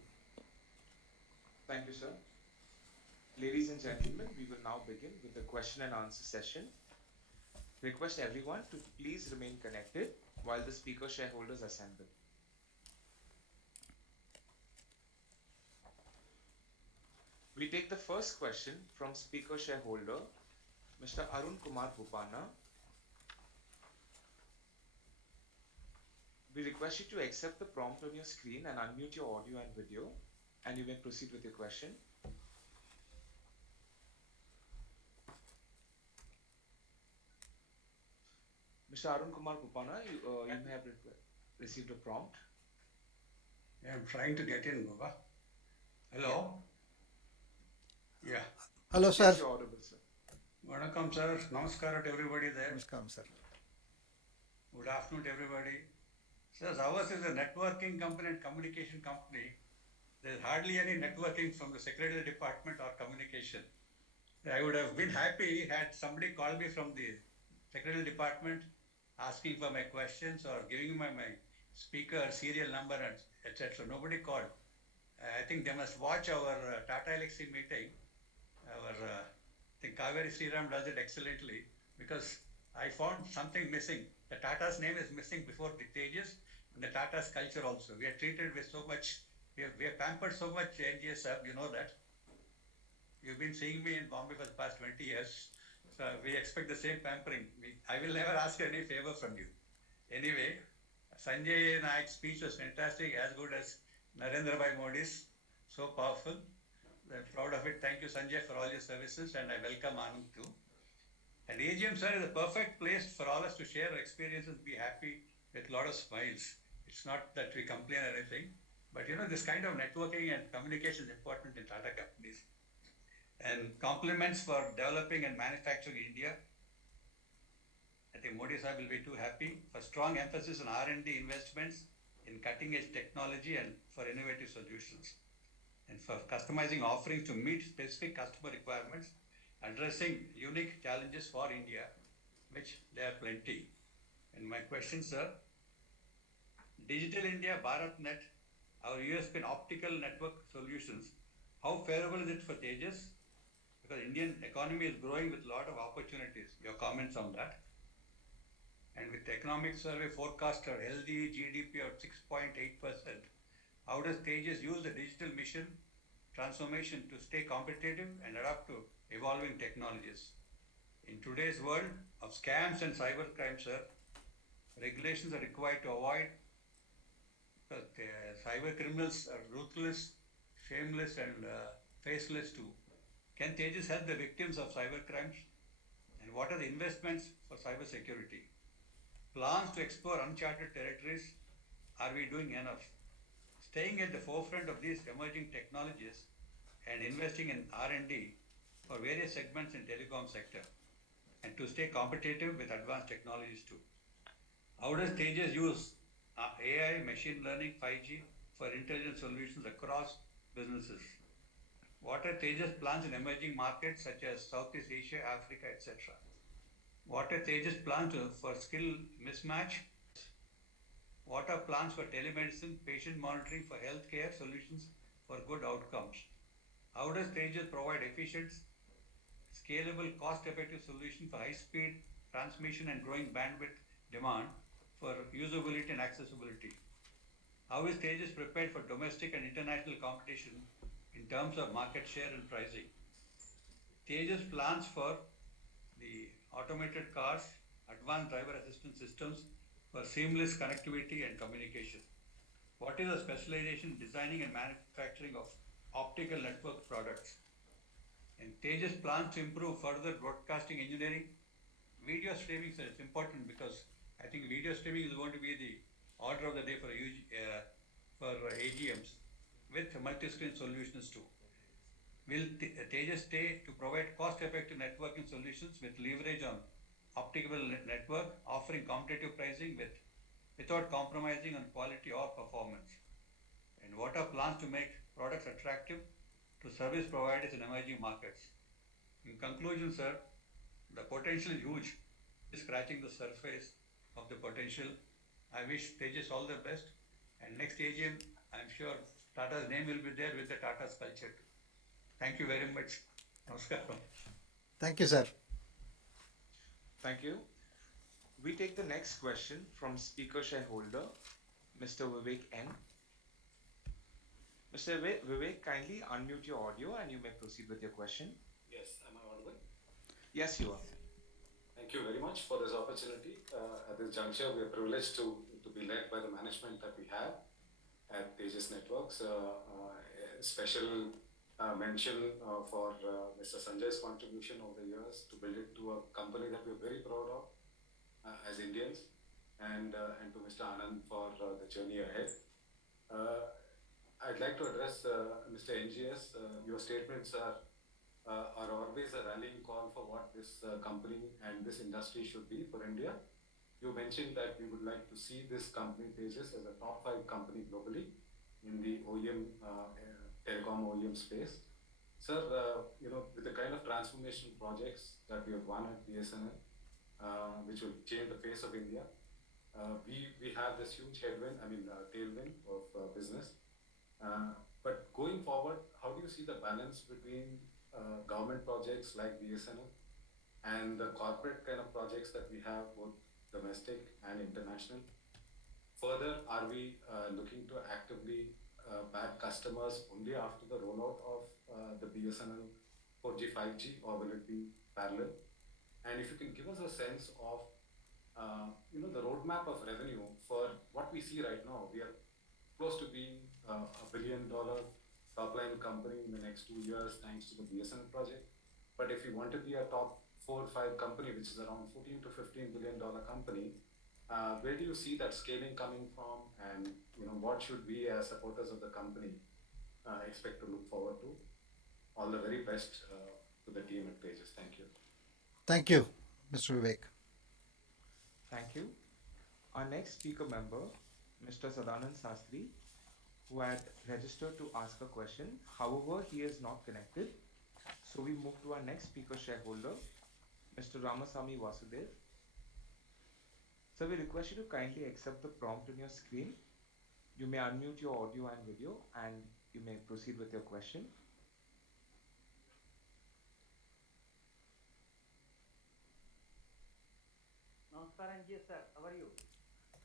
Thank you, sir. Ladies and gentlemen, we will now begin with the question and answer session. Request everyone to please remain connected while the speaker shareholders assemble. We take the first question from speaker shareholder Mr. Arun Kumar Bupana. We request you to accept the prompt on your screen and unmute your audio and video, and you may proceed with your question. Mr. Arun Kumar Bupana, you may have received a prompt. Yeah, I'm trying to get in, Baba. Hello? Yeah. Hello, sir. Yes, you're audible, sir. Vanakkam, sir. Namaskar to everybody there. Namaskar, sir. Good afternoon to everybody. Sir, ours is a networking company and communication company. There's hardly any networking from the Secretarial Department or communication. I would have been happy had somebody called me from the Secretarial Department asking for my questions or giving me my speaker serial number and etc. Nobody called. I think they must watch our Tata Elxsi meeting. Our I think Kaveri Sriram does it excellently because I found something missing. The Tata's name is missing before the Tejas and the Tata's culture also. We are treated with so much, we are pampered so much, NGS, you know that. You've been seeing me in Bombay for the past 20 years. So we expect the same pampering. I will never ask any favor from you. Anyway, Sanjay Naik's speech was fantastic, as good as Narendra Bhai Modi's. So powerful. I'm proud of it. Thank you, Sanjay, for all your services, and I welcome Anand too. And AGM, sir, is a perfect place for all us to share our experiences, be happy with a lot of smiles. It's not that we complain or anything, but you know, this kind of networking and communication is important in Tata companies. And compliments for developing and manufacturing India. I think Modi sir will be too happy for strong emphasis on R&D investments in cutting-edge technology and for innovative solutions, and for customizing offerings to meet specific customer requirements, addressing unique challenges for India, which there are plenty. And my question, sir, Digital India BharatNet, our USP in optical network solutions, how favorable is it for Tejas? Because Indian economy is growing with a lot of opportunities. Your comments on that? And with the economic survey forecast a healthy GDP of 6.8%, how does Tejas use the digital mission transformation to stay competitive and adapt to evolving technologies? In today's world of scams and cybercrime, sir, regulations are required to avoid because cyber criminals are ruthless, shameless, and faceless too. Can Tejas help the victims of cyber crimes? And what are the investments for cyber security? Plans to explore uncharted territories? Are we doing enough? Staying at the forefront of these emerging technologies and investing in R&D for various segments in telecom sector, and to stay competitive with advanced technologies too. How does Tejas use AI, machine learning, 5G for intelligent solutions across businesses? What are Tejas plans in emerging markets such as Southeast Asia, Africa, etc.? What are Tejas plans for skill mismatch? What are plans for telemedicine, patient monitoring for healthcare solutions for good outcomes? How does Tejas provide efficient, scalable, cost-effective solution for high-speed transmission and growing bandwidth demand for usability and accessibility? How is Tejas prepared for domestic and international competition in terms of market share and pricing? Tejas plans for the automated cars, advanced driver assistance systems for seamless connectivity and communication. What is the specialization, designing and manufacturing of optical network products? And Tejas plans to improve further broadcasting engineering. Video streaming, sir, it's important because I think video streaming is going to be the order of the day for AGMs with multi-screen solutions too. Will Tejas stay to provide cost-effective networking solutions with leverage on optical network, offering competitive pricing without compromising on quality or performance? And what are plans to make products attractive to service providers in emerging markets? In conclusion, sir, the potential is huge. Scratching the surface of the potential. I wish Tejas all the best. And next AGM, I'm sure Tata's name will be there with the Tata's culture too. Thank you very much. Namaskaram. Thank you, sir. Thank you. We take the next question from speaker shareholder, Mr. Vivek N. Mr. Vivek, kindly unmute your audio and you may proceed with your question. Yes, am I audible? Yes, you are. Thank you very much for this opportunity. At this juncture, we are privileged to be led by the management that we have at Tejas Networks. A special mention for Mr. Sanjay's contribution over the years to build it to a company that we're very proud of as Indians, and to Mr. Anand for the journey ahead. Uh, I'd like to address Mr. NGS. Your statements are always a rallying call for what this company and this industry should be for India. You mentioned that we would like to see this company, Tejas, as a top 5 company globally in the OEM, telecom OEM space. Sir, with the kind of transformation projects that we have won at BSNL, which will change the face of India, we have this huge tailwind of business. But going forward, how do you see the balance between government projects like BSNL and the corporate kind of projects that we have, both domestic and international? Further, are we looking to actively back customers only after the rollout of the BSNL 4G, 5G, or will it be parallel? And if you can give us a sense of the roadmap of revenue for what we see right now, we are close to being a billion-dollar top-line company in the next 2 years, thanks to the BSNL project. But if you want to be a top 4 or 5 company, which is around 14 to $15 billion company, where do you see that scaling coming from, and what should we as supporters of the company expect to look forward to? All the very best to the team at Tejas. Thank you. Thank you, Mr. Vivek. Thank you. Our next speaker member, Mr. Sadanand Sastri, who had registered to ask a question. However, he is not connected. So we move to our next speaker shareholder, Mr. Ramasamy Vasudev. So we request you to kindly accept the prompt on your screen. You may unmute your audio and video and you may proceed with your question. Namaskaram, sir. How are you?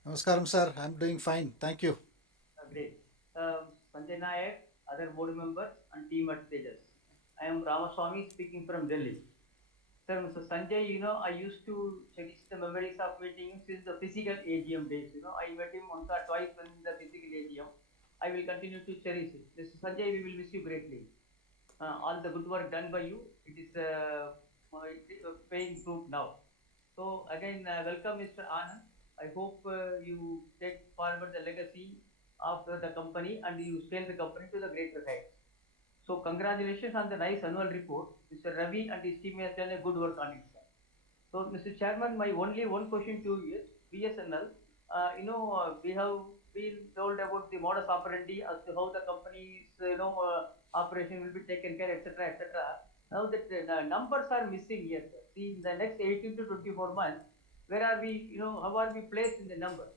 Namaskaram, sir. I'm doing fine. Thank you. Great. Sanjay Nayak, other board members, and team at Tejas. I am Ramaswamy speaking from Delhi. Sir, Mr. Sanjay, I used to cherish the memories of meeting since the physical AGM days. I met him once or twice in the physical AGM. I will continue to cherish it. Mr. Sanjay, we will miss you greatly. All the good work done by you, it is paying fruit now. So again, welcome, Mr. Anand. I hope you take forward the legacy of the company and you scale the company to the greater heights. So congratulations on the nice annual report. Mr. Ravi and his team has done a good work on it, sir. So, Mr. Chairman, my only one question to you is BSNL. We have been told about the modus operandi as to how the company's operation will be taken care, etc., etc. Now that the numbers are missing here, sir. See, in the next 18 to 24 months, where are we? How are we placed in the numbers?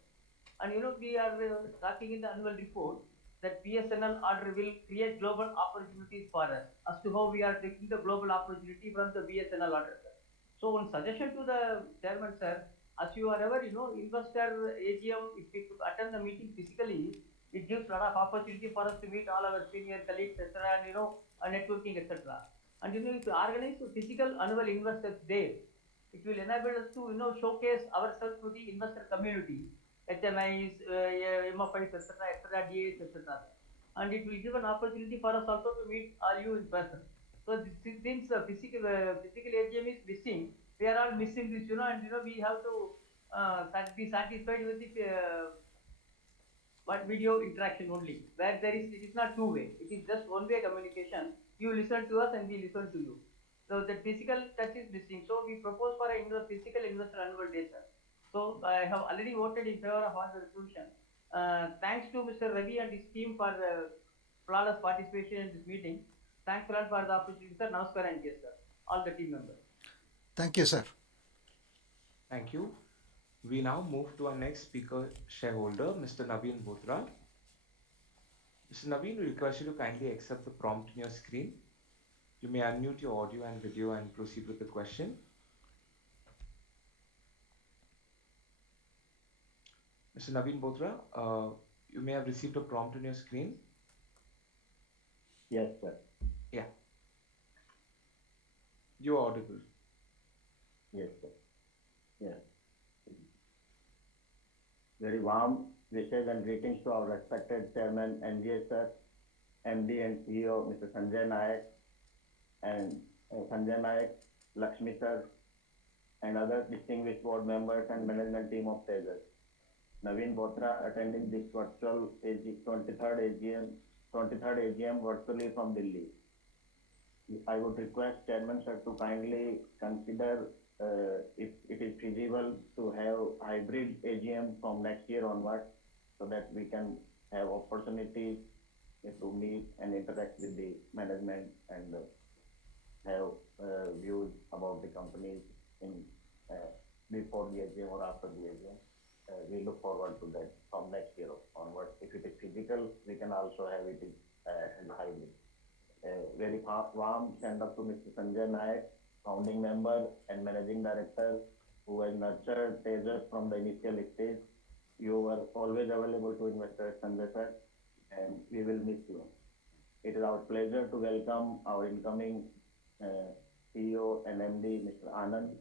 And we are talking in the annual report that BSNL order will create global opportunities for us as to how we are taking the global opportunity from the BSNL order, sir. So one suggestion to the chairman, sir, as you are aware, investor AGM, if we attend the meeting physically, it gives a lot of opportunity for us to meet all our senior colleagues, etc., and networking, etc. And if you organize a physical annual investors day, it will enable us to showcase ourselves to the investor community, HMIs, MFIs, etc., DAs, etc. And it will give an opportunity for us also to meet all you in person. So since physical AGM is missing, we are all missing this, and we have to be satisfied with the video interaction only, where it is not two-way, it is just one-way communication. You listen to us and we listen to you. So the physical touch is missing. So we propose for a physical investor annual day, sir. So I have already voted in favor of all the resolution. Thanks to Mr. Ravi and his team for flawless participation in this meeting. Thanks a lot for the opportunity, sir. Namaskaram, sir. All the team members. Thank you, sir. Thank you. We now move to our next speaker shareholder, Mr. Naveen Bothra. Mr. Naveen, we request you to kindly accept the prompt on your screen. You may unmute your audio and video and proceed with the question. Mr. Naveen Bothra, you may have received a prompt on your screen. Yes, sir. Yeah. You're audible. Yes, sir. Yes. Very warm wishes and greetings to our respected Chairman NGA sir, MD and CEO Mr. Sanjay Nayak, and Lakshmi sir, and other distinguished board members and management team of Tejas. Naveen Bothra attending this virtual 23rd AGM virtually from Delhi. I would request Chairman sir to kindly consider if it is feasible to have hybrid AGM from next year onward, so that we can have opportunities to meet and interact with the management and have views about the companies in before the AGM or after the AGM. We look forward to that from next year onward. If it is physical, we can also have it in hybrid. Very warm send up to Mr. Sanjay Nayak, founding member and managing director, who has nurtured Tejas from the initial stage. You were always available to investors, Sanjay sir, and we will miss you. It is our pleasure to welcome our incoming CEO and MD, Mr. Anand.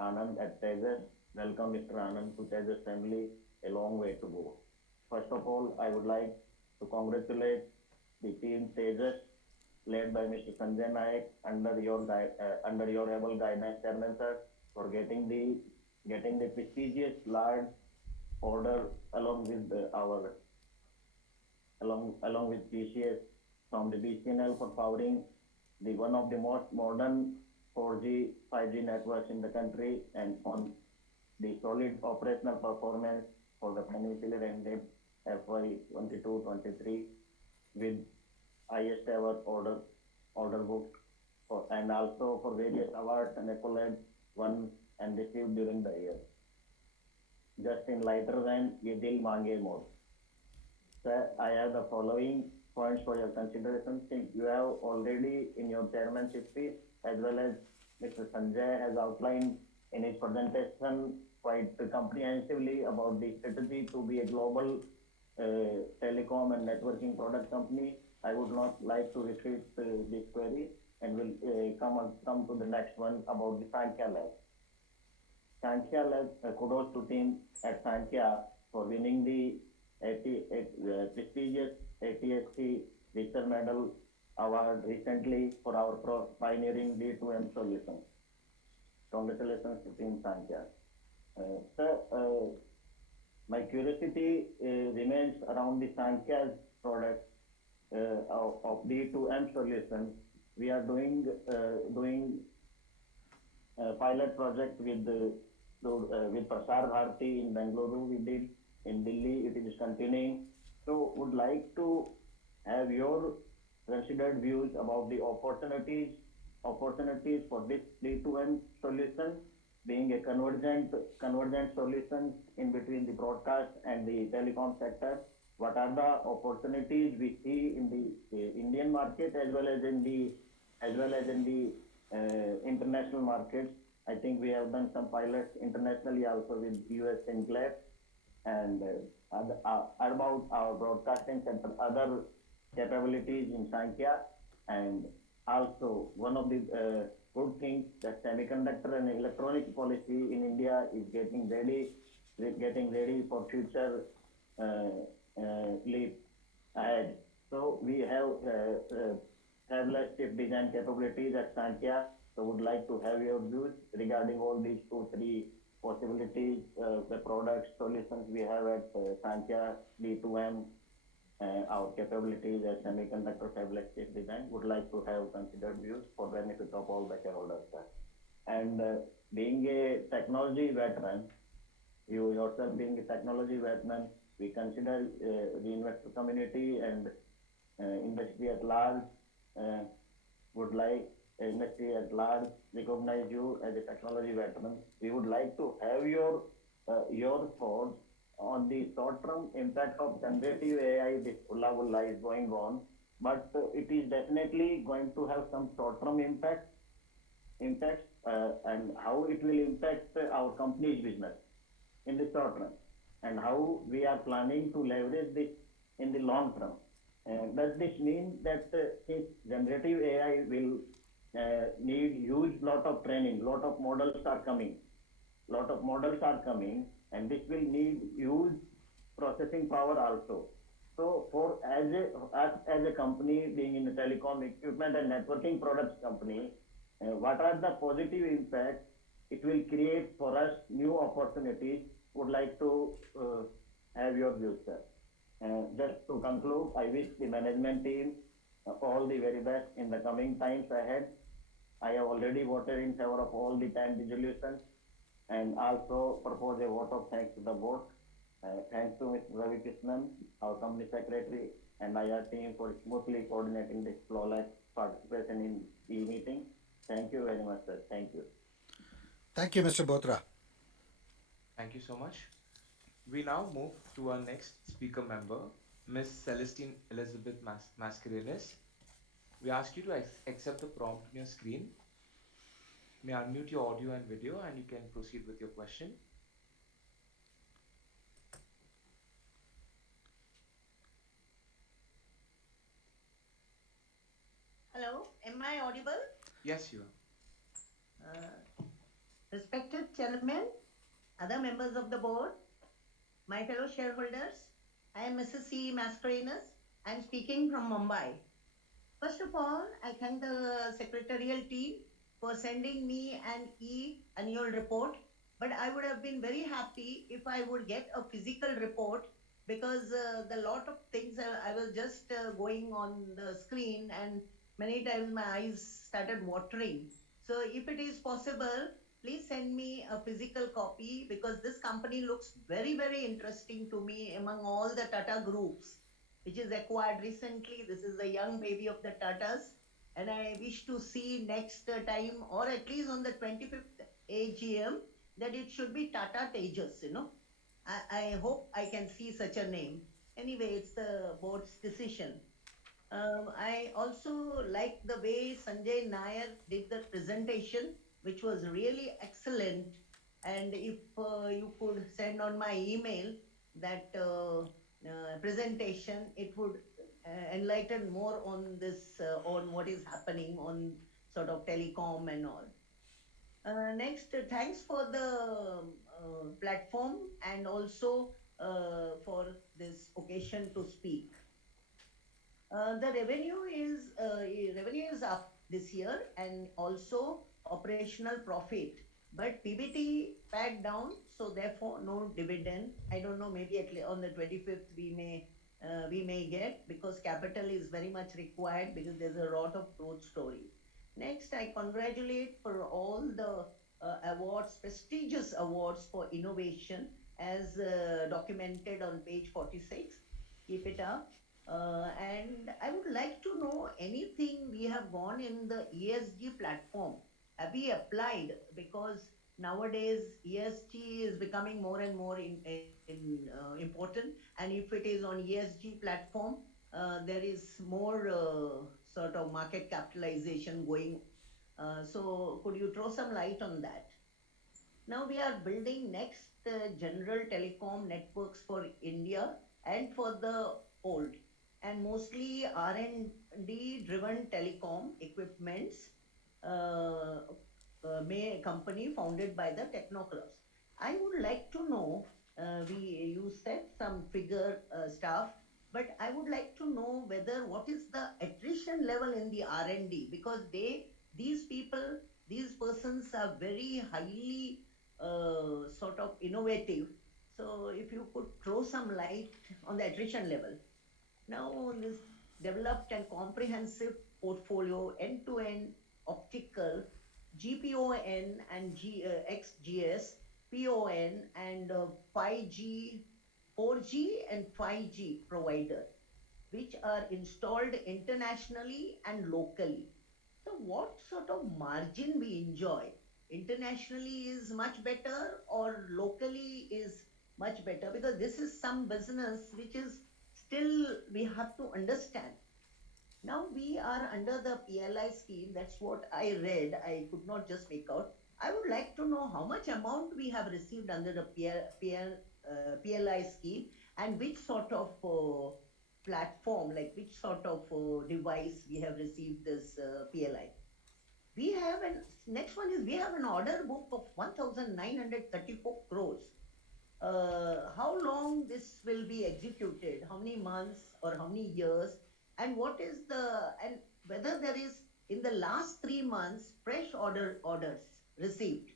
Anand at Tejas. Welcome, Mr. Anand, to Tejas family. A long way to go. First of all, I would like to congratulate the team Tejas, led by Mr. Sanjay Nayak, under your able guidance, Chairman sir, for getting the prestigious large order along with TCS from the BCNL for powering the one of the most modern 4G, 5G networks in the country, and on the solid operational performance for the financial year ended FY 22-23 with highest ever order book and also for various awards and accolades won and received during the year. Just in lighter vein, ye dil mange more. Sir, I have the following points for your consideration. Since you have already in your chairmanship speech, as well as Mr. Sanjay has outlined in his presentation quite comprehensively about the strategy to be a global telecom and networking product company, I would not like to repeat this query and will come to the next one about the Sankhya Lab. Sankhya Lab, kudos to team at Sankhya for winning the prestigious ATSC Research Medal Award recently for our pioneering D2M solution. Congratulations to team Sankhya. Sir, my curiosity remains around the Sankhya's product of D2M solution. We are doing pilot project with Prasar Bharati in Bengaluru. We did in Delhi. It is continuing. So, would like to have your considered views about the opportunities for this D2M solution, being a convergent solution in between the broadcast and the telecom sector. What are the opportunities we see in the Indian market as well as in the international markets? I think we have done some pilots internationally also with US Sinclair and about our broadcasting center, other capabilities in Sankhya, and also one of the good things that semiconductor and electronic policy in India is getting ready for future leap ahead. So we have fabulous chip design capabilities at Sankhya. So would like to have your views regarding all these 2-3 possibilities, the products, solutions we have at Sankhya, D2M, our capabilities as semiconductor fabulous chip design. Would like to have considered views for benefit of all the shareholders. And being a technology veteran, you yourself being a technology veteran, we consider the investor community and industry at large would like industry at large recognize you as a technology veteran. We would like to have your thoughts on the short-term impact of generative AI. This hulla is going on, but it is definitely going to have some short-term impacts and how it will impact our company's business in the short run. and how we are planning to leverage this in the long term. Does this mean that since generative AI will need huge lot of training, lot of models are coming, and this will need huge processing power also. So for as a company being in the telecom equipment and networking products company, what are the positive impacts it will create for us, new opportunities? Would like to have your views, sir. Just to conclude, I wish the management team all the very best in the coming times ahead. I have already voted in favor of all the 10 resolutions and also propose a vote of thanks to the board. Thanks to Mr. Ravi Krishnan, our company secretary, and IR team for smoothly coordinating this flawless participation in the meeting. Thank you very much, sir. Thank you. Thank you, Mr. Botra. Thank you so much. We now move to our next speaker member, Ms. Celestine Elizabeth Mascarenes. We ask you to accept the prompt on your screen. May unmute your audio and video and you can proceed with your question. Hello, am I audible? Yes, you are. Respected Chairman, other members of the board, my fellow shareholders, I am Mrs. C. Mascarenas. I am speaking from Mumbai. First of all, I thank the secretarial team for sending me an e-annual report, but I would have been very happy if I would get a physical report because the lot of things I was just going on the screen and many times my eyes started watering. So if it is possible, please send me a physical copy because this company looks very, very interesting to me among all the Tata groups, which is acquired recently. This is the young baby of the Tatas. And I wish to see next time, or at least on the 25th AGM, that it should be Tata Tejas, you know. I hope I can see such a name. Anyway, it's the board's decision. I also like the way Sanjay Nair did the presentation, which was really excellent. And if you could send on my email that presentation, it would enlighten more on this, on what is happening on sort of telecom and all. Next, thanks for the platform and also for this occasion to speak. The revenue is up this year and also operational profit, but PBT packed down, so therefore no dividend. I don't know, maybe on the 25th we may get, because capital is very much required because there's a lot of growth story. Next, I congratulate for all the awards, prestigious awards for innovation as documented on page 46. Keep it up. And I would like to know anything we have gone in the ESG platform. Have we applied? Because nowadays ESG is becoming more and more important. And if it is on ESG platform, there is more sort of market capitalization going. So could you throw some light on that? Now we are building next general telecom networks for India and for the old, and mostly R&D driven telecom equipments, company founded by the technocrats. I would like to know, you said some figure stuff, but I would like to know whether what is the attrition level in the R&D, because these persons are very highly sort of innovative. So if you could throw some light on the attrition level. Now this developed and comprehensive portfolio, end-to-end optical, GPON and XGS, PON and 5G, 4G and 5G provider, which are installed internationally and locally. So what sort of margin we enjoy? Internationally is much better or locally is much better? Because this is some business which is still we have to understand. Now we are under the PLI scheme. That's what I read. I could not just make out. I would like to know how much amount we have received under the PLI scheme, and which sort of platform, like which sort of device we have received this PLI. We have an next one is we have an order book of 1,934 crores. How long this will be executed? How many months or how many years? And what is and whether there is in the last 3 months fresh orders received?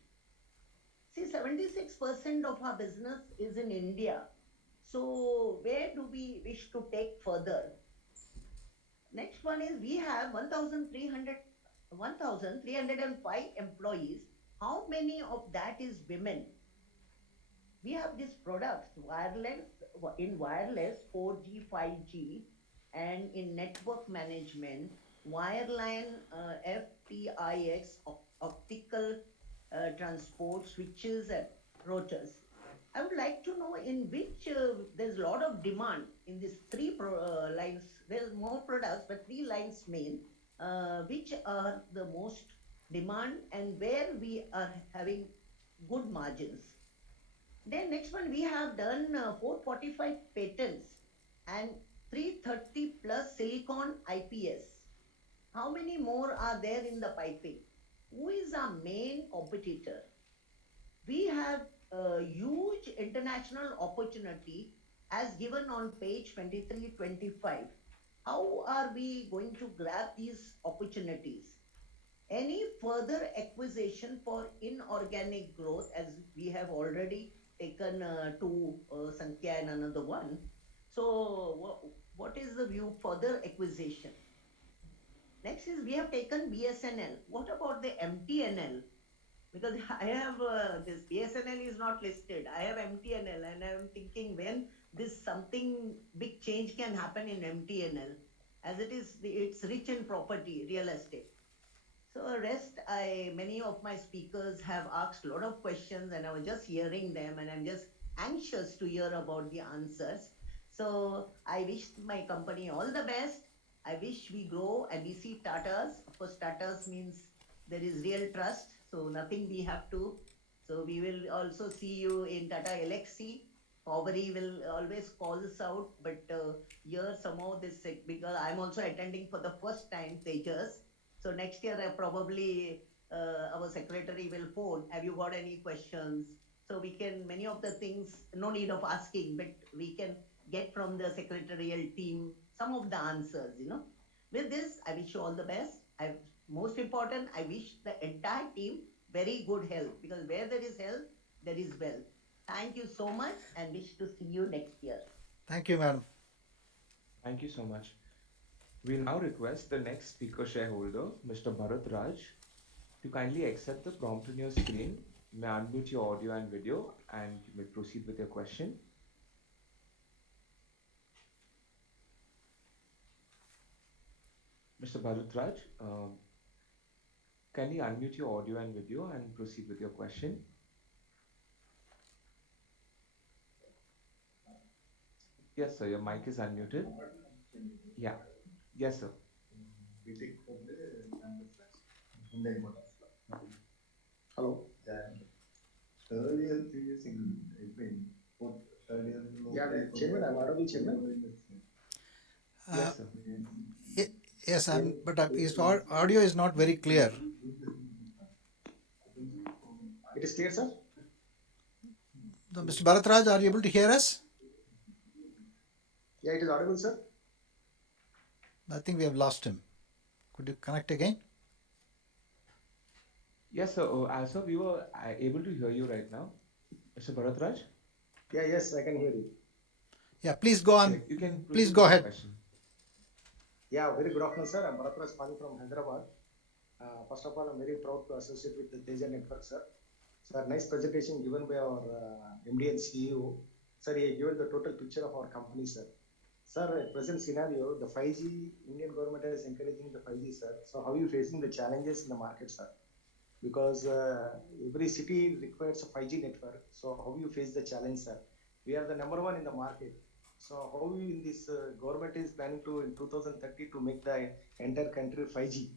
See, 76% of our business is in India. So where do we wish to take further? Next one is we have 1,305 employees. How many of that is women? We have these products, wireless 4G, 5G, and in network management, wireline FTIX, optical transport switches and routers. I would like to know in which there's a lot of demand in these lines. There's more products, but 3 lines main, which are the most demand and where we are having good margins. Then next one, we have done 445 patents and 330 plus silicon IPS. How many more are there in the piping? Who is our main competitor? We have a huge international opportunity as given on page 23, 25. How are we going to grab these opportunities? Any further acquisition for inorganic growth, as we have already taken two, Sankhya and another one. So what is the view further acquisition? Next is we have taken BSNL. What about the MTNL? Because I have this BSNL is not listed. I have MTNL and I'm thinking when this something big change can happen in MTNL, as it is, it's rich in property, real estate. So rest, many of my speakers have asked a lot of questions and I was just hearing them and I'm just anxious to hear about the answers. So I wish my company all the best. I wish we grow and we see Tatas. Of course, Tatas means there is real trust. So nothing we have to. So we will also see you in Tata Elxsi. Poverty will always call us out, but here somehow because I'm also attending for the first time, Tejas. So next year, probably our secretary will phone. Have you got any questions? So we can, many of the things, no need of asking, but we can get from the secretarial team some of the answers. With this, I wish you all the best. Most important, I wish the entire team very good health, because where there is health, there is wealth. Thank you so much and wish to see you next year. Thank you, madam. Thank you so much. We now request the next speaker shareholder, Mr. Bharat Raj, to kindly accept the prompt on your screen. May unmute your audio and video and you may proceed with your question. Mr. Bharat Raj, kindly unmute your audio and video and proceed with your question. Yes, sir, your mic is unmuted. Yeah. Yes, sir. Hello. Earlier, yeah, Chairman, I'm audible, Chairman. Yes, sir. Yes, but his audio is not very clear. It is clear, sir? Mr. Bharatraj, are you able to hear us? Yeah, it is audible, sir. I think we have lost him. Could you connect again? Yes, sir. Sir, we were able to hear you right now. Mr. Bharat Raj? Yeah, yes, I can hear you. Yeah, please go on. You can please go ahead. Yeah, very good afternoon, sir. I'm Bharat Raj calling from Hyderabad. First of all, I'm very proud to associate with the Tejas Network, sir. Sir, nice presentation given by our MD and CEO. Sir, he given the total picture of our company, sir. Sir, at present scenario, the 5G, Indian government is encouraging the 5G, sir. So how are you facing the challenges in the market, sir? Because every city requires a 5G network. So how you face the challenge, sir? We are the number one in the market. So how you in this government is planning to in 2030 to make the entire country 5G?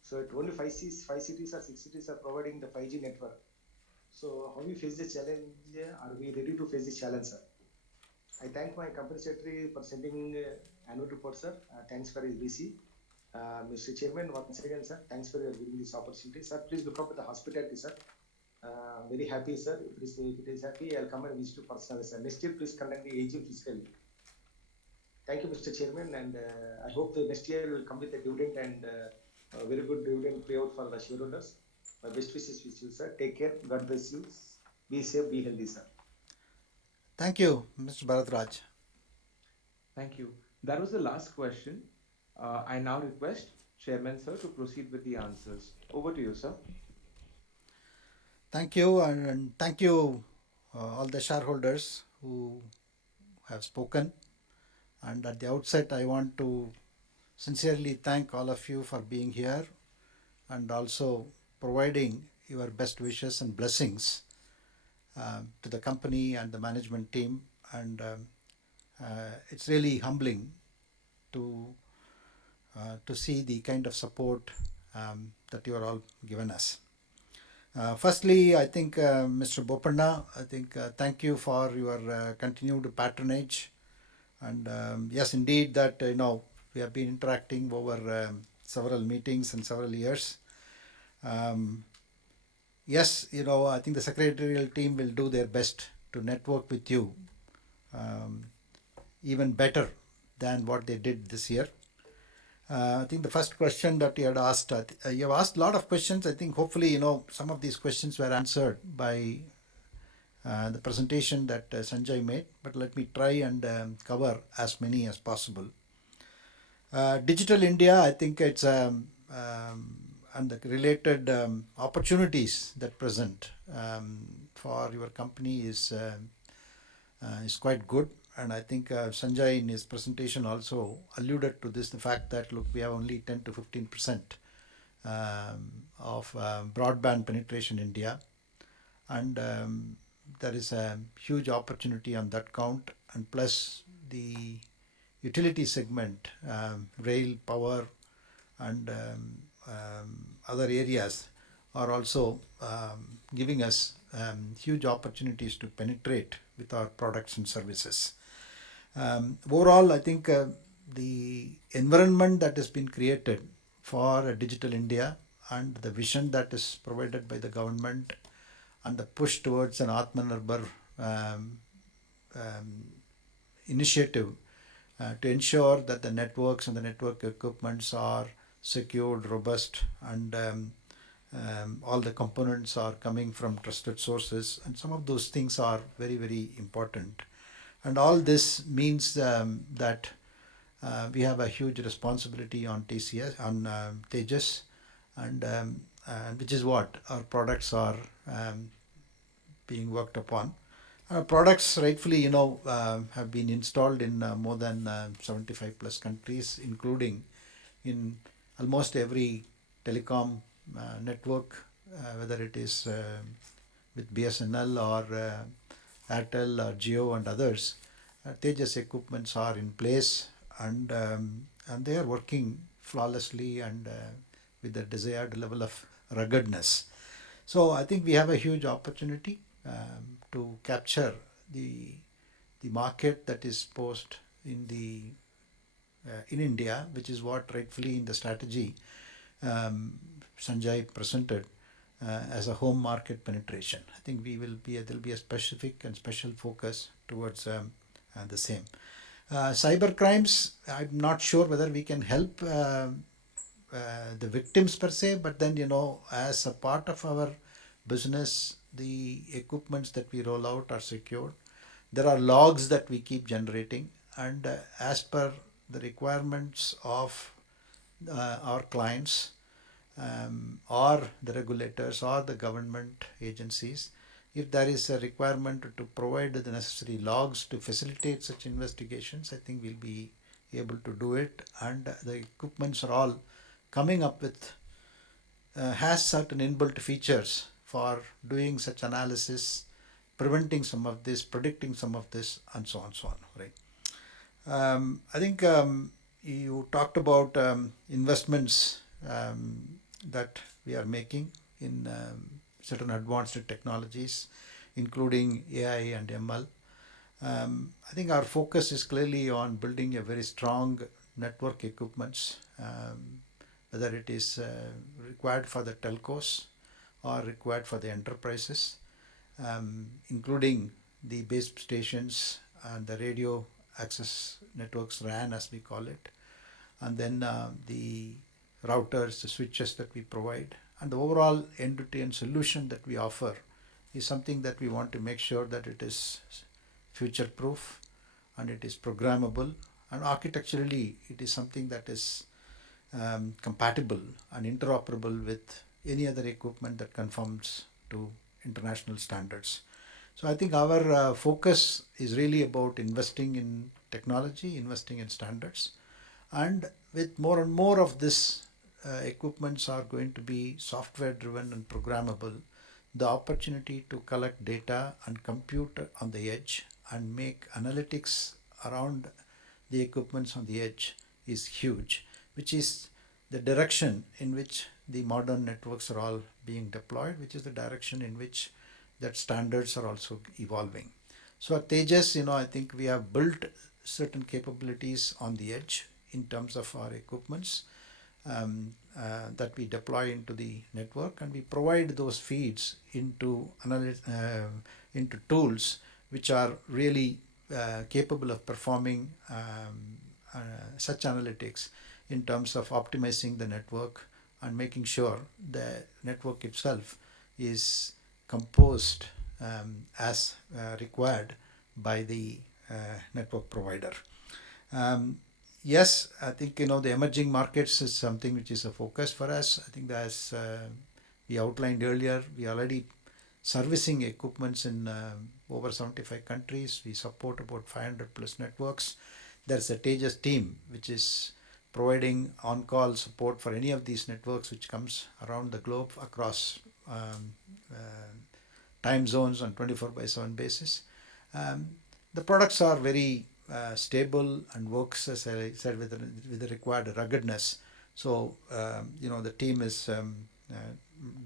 So it only five cities or 6 cities are providing the 5G network. So how we face the challenge? Are we ready to face the challenge, sir? I thank my company secretary for sending annual report, sir. Thanks for his VC. Mr. Chairman, once again, sir, thanks for giving this opportunity. Sir, please look up with the hospitality, sir. Very happy, sir. If it is happy, I'll come and visit you personally, sir. Next year, please conduct the AGM physically. Thank you, Mr. Chairman, and I hope the next year will come with a dividend and a very good dividend payout for the shareholders. My best wishes with you, sir. Take care. God bless you. Be safe, be healthy, sir. Thank you, Mr. Bharadraj. Thank you. That was the last question. I now request Chairman Sir to proceed with the answers. Over to you, sir. Thank you, and thank you all the shareholders who have spoken. And at the outset, I want to sincerely thank all of you for being here and also providing your best wishes and blessings to the company and the management team. And it's really humbling to see the kind of support that you are all given us. Firstly, I think Mr. Bopanna, I think thank you for your continued patronage. And yes, indeed, that we have been interacting over several meetings and several years. Yes, I think the secretarial team will do their best to network with you even better than what they did this year. I think the first question that you had asked, you have asked a lot of questions. I think hopefully, some of these questions were answered by the presentation that Sanjay made, but let me try and cover as many as possible. Digital India, I think it's and the related opportunities that present for your company is quite good. And I think Sanjay in his presentation also alluded to this, the fact that look, we have only 10 to 15% of broadband penetration in India, and there is a huge opportunity on that count, and plus the utility segment, rail, power, and other areas are also giving us huge opportunities to penetrate with our products and services. Overall, I think the environment that has been created for Digital India and the vision that is provided by the government and the push towards an Atmanirbhar initiative to ensure that the networks and the network equipments are secured, robust, and all the components are coming from trusted sources, and some of those things are very, very important. And all this means that we have a huge responsibility on TCS, on Tejas, and which is what our products are being worked upon. Our products, rightfully, have been installed in more than 75 plus countries, including in almost every telecom network, whether it is with BSNL or Airtel or Jio and others. Tejas equipments are in place, and they are working flawlessly and with the desired level of ruggedness. So I think we have a huge opportunity to capture the market that is posed in India, which is what rightfully in the strategy Sanjay presented as a home market penetration. I think there will be a specific and special focus towards the same. Cyber crimes, I'm not sure whether we can help the victims per se, but then as a part of our business, the equipments that we roll out are secured. There are logs that we keep generating, and as per the requirements of our clients or the regulators or the government agencies, if there is a requirement to provide the necessary logs to facilitate such investigations, I think we'll be able to do it. And the equipments are all coming up with has certain inbuilt features for doing such analysis, preventing some of this, predicting some of this, and so on, right? I think you talked about investments that we are making in certain advanced technologies, including AI and ML. I think our focus is clearly on building a very strong network equipments, whether it is required for the telcos or required for the enterprises, including the base stations and the radio access networks, RAN as we call it, and then the routers, the switches that we provide, and the overall end-to-end solution that we offer is something that we want to make sure that it is future-proof and it is programmable, and architecturally it is something that is compatible and interoperable with any other equipment that conforms to international standards. So I think our focus is really about investing in technology, investing in standards, and with more and more of this equipments are going to be software driven and programmable, the opportunity to collect data and compute on the edge and make analytics around the equipments on the edge is huge, which is the direction in which the modern networks are all being deployed, which is the direction in which that standards are also evolving. So at Tejas, I think we have built certain capabilities on the edge in terms of our equipments that we deploy into the network, and we provide those feeds into tools which are really capable of performing such analytics in terms of optimizing the network and making sure the network itself is composed as required by the network provider. Yes, I think the emerging markets is something which is a focus for us. I think that as we outlined earlier, we are already servicing equipments in over 75 countries. We support about 500 plus networks. There's a Tejas team which is providing on-call support for any of these networks which comes around the globe across time zones on 24/7 basis. The products are very stable and works, as I said, with the required ruggedness. So the team is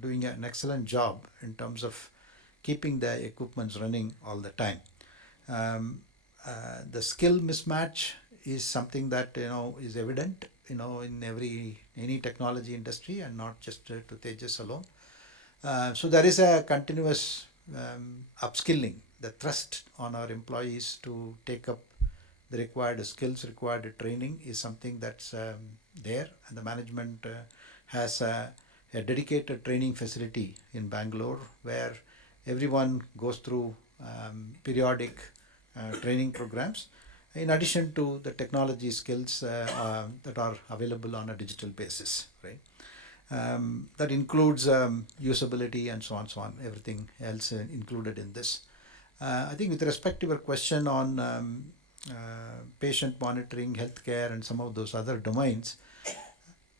doing an excellent job in terms of keeping the equipments running all the time. The skill mismatch is something that is evident in any technology industry, and not just to Tejas alone. So there is a continuous upskilling, the thrust on our employees to take up the required skills, required training is something that's there, and the management has a dedicated training facility in Bangalore where everyone goes through periodic training programs, in addition to the technology skills that are available on a digital basis, right? That includes usability and so on, everything else included in this. I think with respect to your question on patient monitoring, healthcare, and some of those other domains,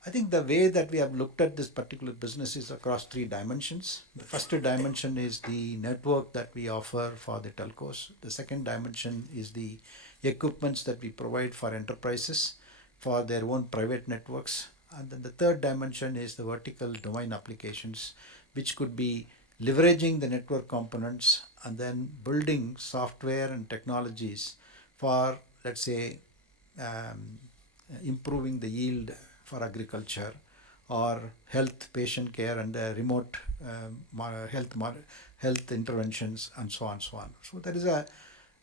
I think the way that we have looked at this particular business is across three dimensions. The first dimension is the network that we offer for the telcos. The second dimension is the equipments that we provide for enterprises for their own private networks. And then the third dimension is the vertical domain applications, which could be leveraging the network components and then building software and technologies for, let's say, improving the yield for agriculture or health, patient care, and remote health interventions, and so on. So there is a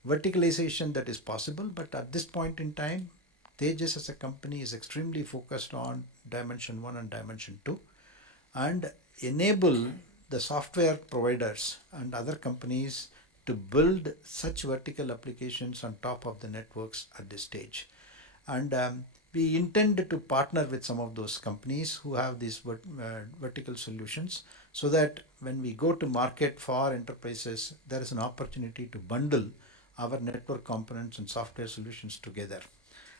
verticalization that is possible, but at this point in time, Tejas as a company is extremely focused on dimension 1 and dimension 2, and enable the software providers and other companies to build such vertical applications on top of the networks at this stage. And we intend to partner with some of those companies who have these vertical solutions, so that when we go to market for enterprises, there is an opportunity to bundle our network components and software solutions together.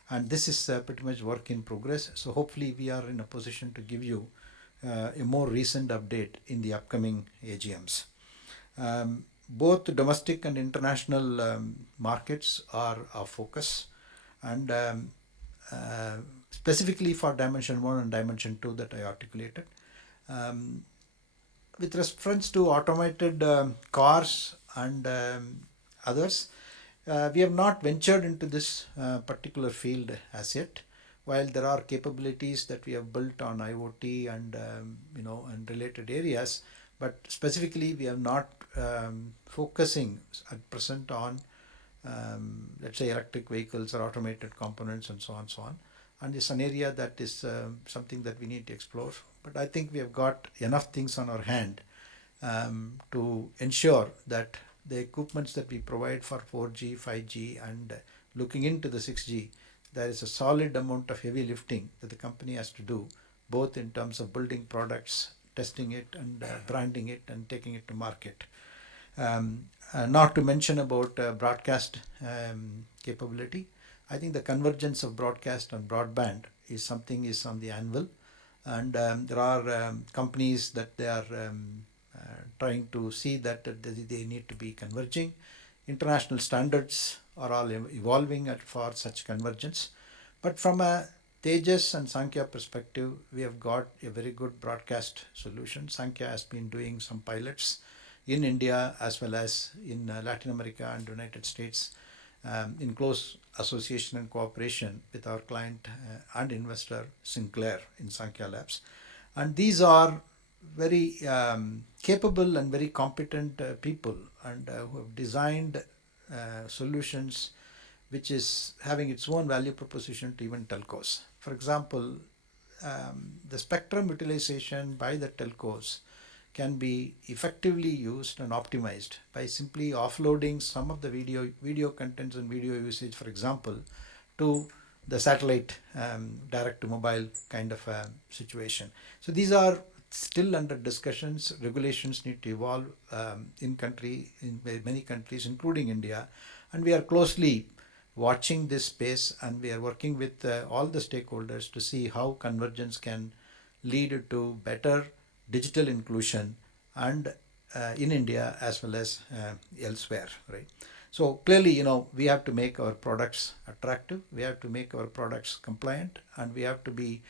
And this is pretty much work in progress. So hopefully we are in a position to give you a more recent update in the upcoming AGMs. Both domestic and international markets are our focus, and specifically for dimension 1 and dimension 2 that I articulated. with reference to automated cars and others, we have not ventured into this particular field as yet. While there are capabilities that we have built on IoT and and related areas, but specifically we are not focusing at present on let's say electric vehicles or automated components and so on, so on. And it's an area that is something that we need to explore. But I think we have got enough things on our hand to ensure that the equipments that we provide for 4G, 5G, and looking into the 6G, there is a solid amount of heavy lifting that the company has to do, both in terms of building products, testing it, and branding it, and taking it to market. Not to mention about broadcast capability. I think the convergence of broadcast and broadband is something is on the anvil, and there are companies that they are trying to see that they need to be converging. International standards are all evolving for such convergence. But from a Tejas and Sankhya perspective, we have got a very good broadcast solution. Sankhya has been doing some pilots in India as well as in Latin America and United States in close association and cooperation with our client and investor Sinclair in Sankhya Labs. And these are very capable and very competent people, and who have designed solutions which is having its own value proposition to even telcos. For example, the spectrum utilization by the telcos can be effectively used and optimized by simply offloading some of the video contents and video usage, for example, to the satellite direct to mobile kind of situation. So these are still under discussions. Regulations need to evolve in many countries, including India, and we are closely watching this space, and we are working with all the stakeholders to see how convergence can lead to better digital inclusion and in India as well as elsewhere, right? So clearly, we have to make our products attractive, we have to make our products compliant, and we have to be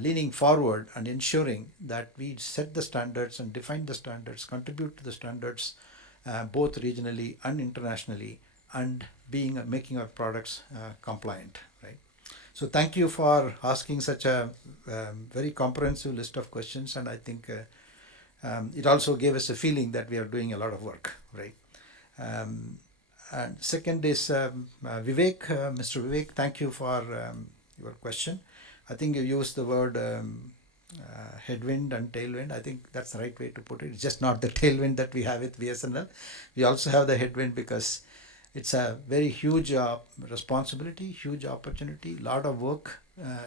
leaning forward and ensuring that we set the standards and define the standards, contribute to the standards both regionally and internationally, and making our products compliant, right? So thank you for asking such a very comprehensive list of questions, and I think it also gave us a feeling that we are doing a lot of work, right? And second is Vivek, Mr. Vivek, thank you for your question. I think you used the word headwind and tailwind. I think that's the right way to put it. It's just not the tailwind that we have with BSNL. We also have the headwind because it's a very huge responsibility, huge opportunity, lot of work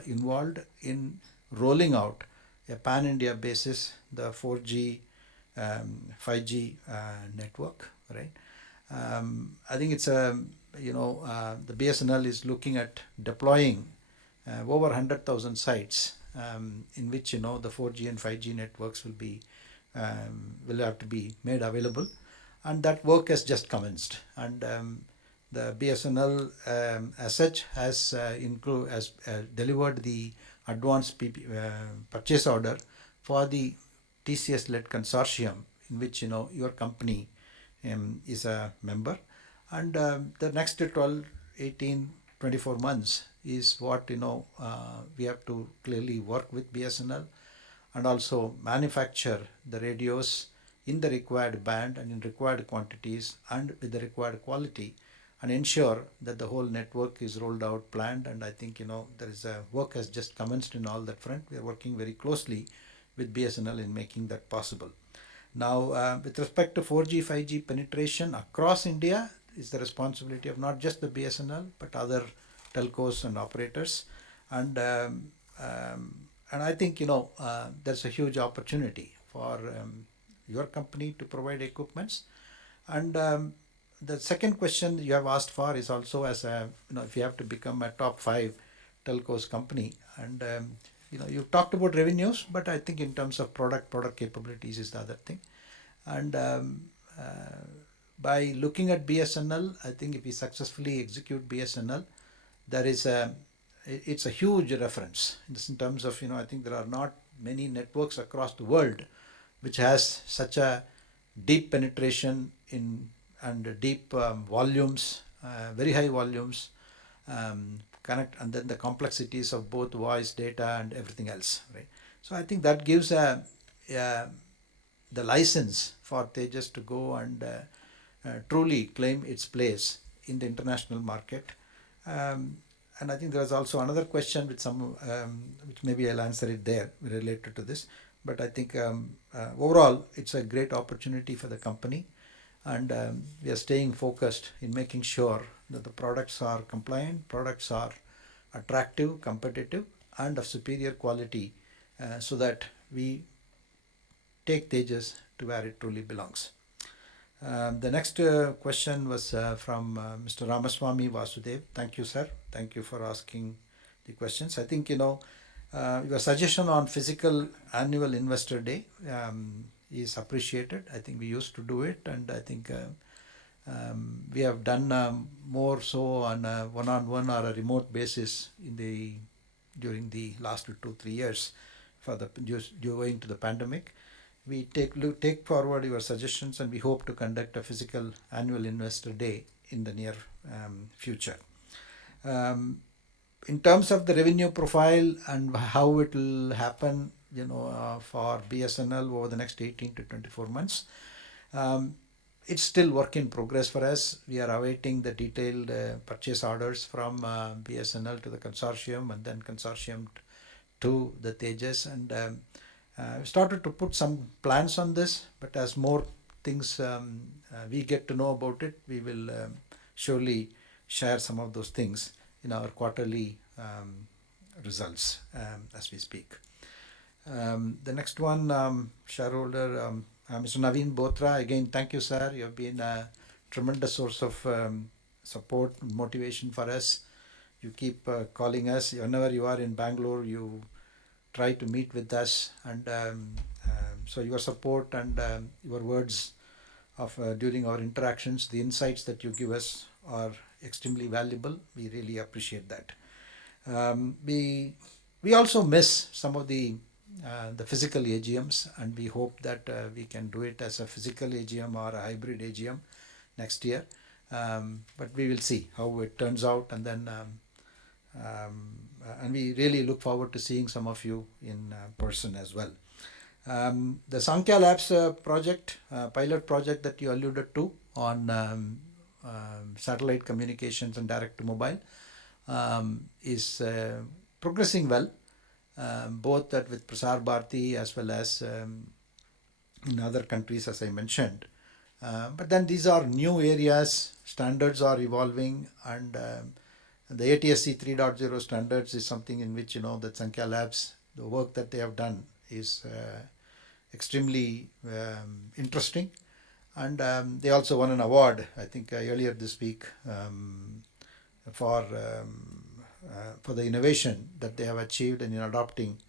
involved in rolling out a pan-India basis, the 4G, 5G network, right? I think it's the BSNL is looking at deploying over 100,000 sites in which the 4G and 5G networks will have to be made available, and that work has just commenced. And the BSNL as such has delivered the advanced purchase order for the TCS-led consortium in which your company is a member, and the next 12, 18, 24 months is what we have to clearly work with BSNL and also manufacture the radios in the required band and in required quantities and with the required quality, and ensure that the whole network is rolled out, planned. And I think there is work has just commenced in all that front. We are working very closely with BSNL in making that possible. Now, with respect to 4G, 5G penetration across India is the responsibility of not just the BSNL but other telcos and operators, and I think there's a huge opportunity for your company to provide equipments. And the second question you have asked for is also as if you have to become a top 5 telcos company, and you talked about revenues, but I think in terms of product capabilities is the other thing. And by looking at BSNL, I think if we successfully execute BSNL, it's a huge reference in terms of I think there are not many networks across the world which has such a deep penetration in and deep volumes, very high volumes, connect, and then the complexities of both voice, data, and everything else, right? So I think that gives the license for Tejas to go and truly claim its place in the international market. And I think there was also another question with which maybe I'll answer it there related to this. But I think overall, it's a great opportunity for the company, and we are staying focused in making sure that the products are compliant, products are attractive, competitive, and of superior quality, so that we take Tejas to where it truly belongs. The next question was from Mr. Ramaswamy Vasudev. Thank you, sir. Thank you for asking the questions. I think, your suggestion on physical annual investor day is appreciated. I think we used to do it, and I think we have done more so on a one-on-one or a remote basis during the last 2-3 years owing to the pandemic. We take forward your suggestions, and we hope to conduct a physical annual investor day in the near future. In terms of the revenue profile and how it will happen, for BSNL over the next 18 to 24 months, it's still work in progress for us. We are awaiting the detailed purchase orders from BSNL to the consortium, and then consortium to the Tejas, and we started to put some plans on this, but as more things we get to know about it, we will surely share some of those things in our quarterly results as we speak. The next one, shareholder Mr. Naveen Botra. Again, thank you, sir. You have been a tremendous source of support, motivation for us. You keep calling us whenever you are in Bangalore. You try to meet with us, and so your support and your words of during our interactions, the insights that you give us are extremely valuable. We really appreciate that. We also miss some of the physical AGMs, and we hope that we can do it as a physical AGM or a hybrid AGM next year. But we will see how it turns out, and then and we really look forward to seeing some of you in person as well. The Sankhya Labs project, pilot project that you alluded to on satellite communications and direct to mobile, is progressing well, both with Prasar Bharati as well as in other countries, as I mentioned. But then these are new areas, standards are evolving, and the ATSC 3.0 standards is something in which, that Sankhya Labs, the work that they have done is extremely interesting. And they also won an award, I think, earlier this week for the innovation that they have achieved in adopting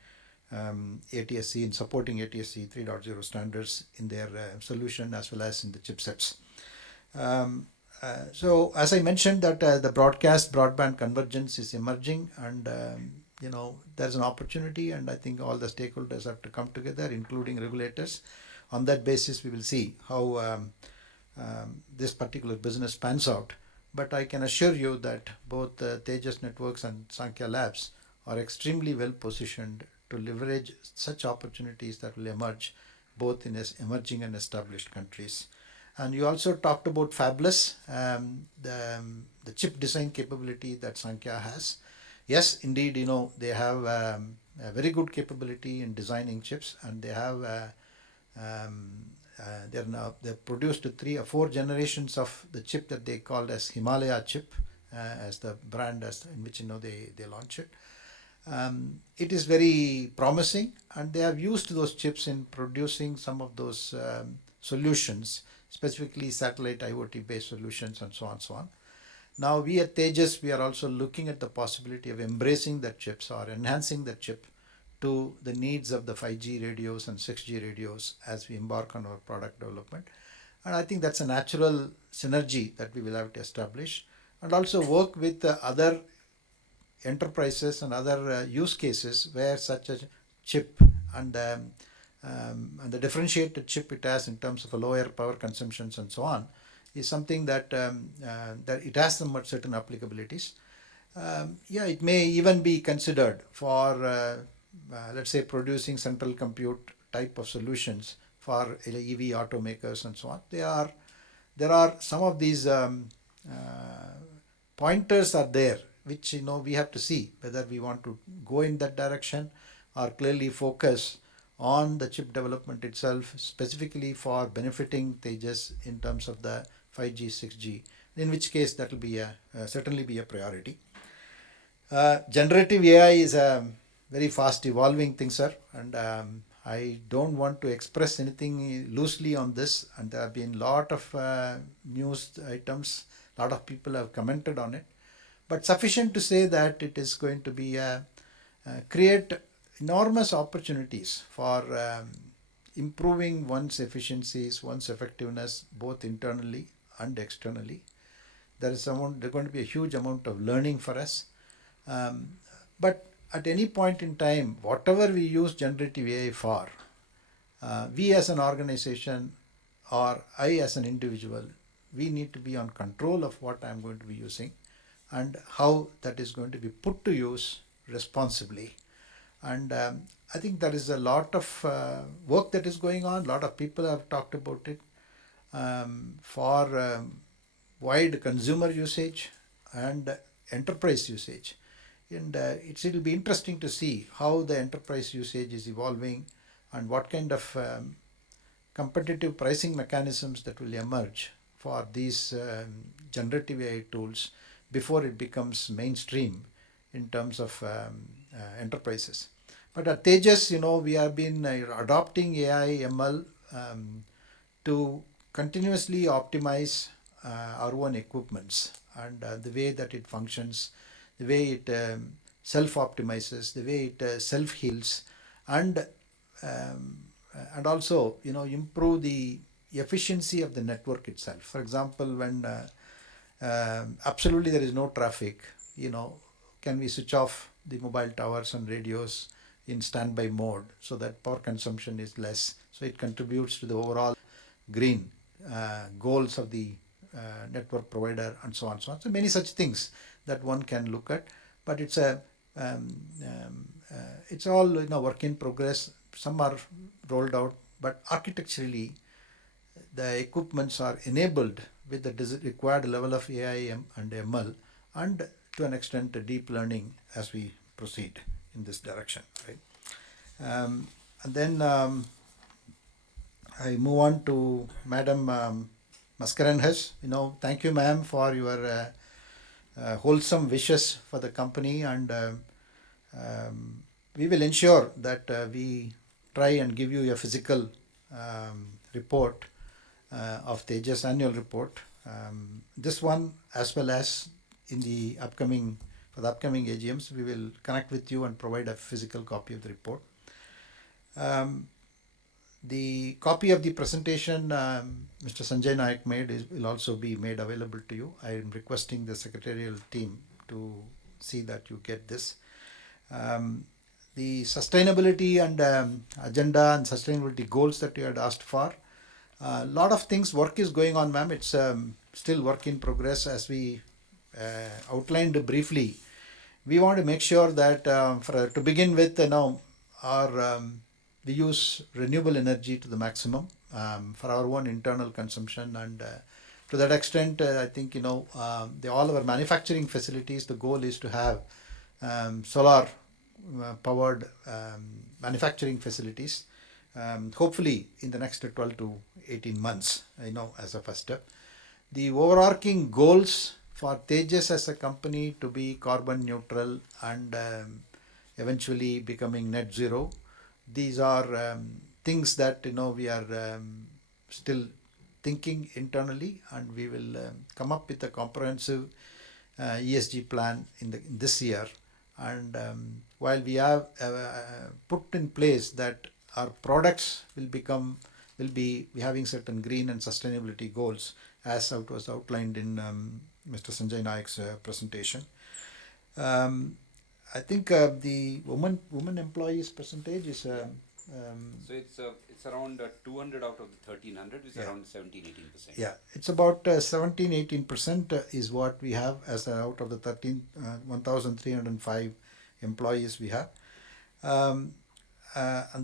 ATSC and supporting ATSC 3.0 standards in their solution as well as in the chipsets. So as I mentioned, that the broadband convergence is emerging, and there's an opportunity, and I think all the stakeholders have to come together, including regulators. On that basis, we will see how this particular business pans out. But I can assure you that both Tejas Networks and Sankhya Labs are extremely well positioned to leverage such opportunities that will emerge both in emerging and established countries. And you also talked about Fabless, the chip design capability that Sankhya has. Yes, indeed, they have a very good capability in designing chips, and they have they've produced 3 or 4 generations of the chip that they called as Himalaya chip, as the brand in which they launch it. It is very promising, and they have used those chips in producing some of those solutions, specifically satellite IoT based solutions, and so on and so on. Now we at Tejas, we are also looking at the possibility of embracing that chips or enhancing that chip to the needs of the 5G radios and 6G radios as we embark on our product development. And I think that's a natural synergy that we will have to establish, and also work with other enterprises and other use cases where such a chip and and the differentiated chip it has in terms of a lower power consumptions and so on, is something that that it has some certain applicabilities. Yeah, it may even be considered for let's say producing central compute type of solutions for EV automakers and so on. There are some of these pointers are there, which we have to see whether we want to go in that direction or clearly focus on the chip development itself, specifically for benefiting Tejas in terms of the 5G, 6G. In which case, that will be certainly be a priority. Generative AI is a very fast evolving thing, sir, and I don't want to express anything loosely on this. And there have been a lot of news items, a lot of people have commented on it. But sufficient to say that it is going to be create enormous opportunities for improving one's efficiencies, one's effectiveness, both internally and externally. There's going to be a huge amount of learning for us. But at any point in time, whatever we use generative AI for, we as an organization or I as an individual, we need to be on control of what I'm going to be using and how that is going to be put to use responsibly. And I think there is a lot of work that is going on. A lot of people have talked about it for wide consumer usage and enterprise usage. And it'll be interesting to see how the enterprise usage is evolving and what kind of competitive pricing mechanisms that will emerge for these generative AI tools before it becomes mainstream in terms of enterprises. But at Tejas, we have been adopting AI ML to continuously optimize our own equipments and the way that it functions, the way it self-optimizes, the way it self-heals, and also improve the efficiency of the network itself. For example, when absolutely there is no traffic, can we switch off the mobile towers and radios in standby mode so that power consumption is less, so it contributes to the overall green goals of the network provider and so on, so on. So many such things that one can look at, but it's all work in progress. Some are rolled out, but architecturally the equipments are enabled with the required level of AI and ML and to an extent deep learning as we proceed in this direction, right? And then I move on to Madam Mascarenhas. Thank you, ma'am, for your wholesome wishes for the company, and we will ensure that we try and give you a physical report of Tejas annual report. This one, as well as in the upcoming AGMs, we will connect with you and provide a physical copy of the report. The copy of the presentation Mr. Sanjay Nayak made will also be made available to you. I am requesting the secretarial team to see that you get this. The sustainability and agenda and sustainability goals that you had asked for, a lot of things, work is going on, ma'am. It's still work in progress. As we outlined briefly, we want to make sure that to begin with, we use renewable energy to the maximum for our own internal consumption, and to that extent, I think all our manufacturing facilities, the goal is to have solar powered manufacturing facilities, hopefully in the next 12 to 18 months, as a first step. The overarching goals for Tejas as a company to be carbon neutral and eventually becoming net zero, these are things that we are still thinking internally, and we will come up with a comprehensive ESG plan in this year. And while we have put in place that our products will be having certain green and sustainability goals, as was outlined in Mr. Sanjay Nayak's presentation. I think the woman employees percentage is So it's around 200 out of the 1300, which is Yeah. around 17-18%. Yeah, it's about 17-18% is what we have as out of the 1,305 employees we have. And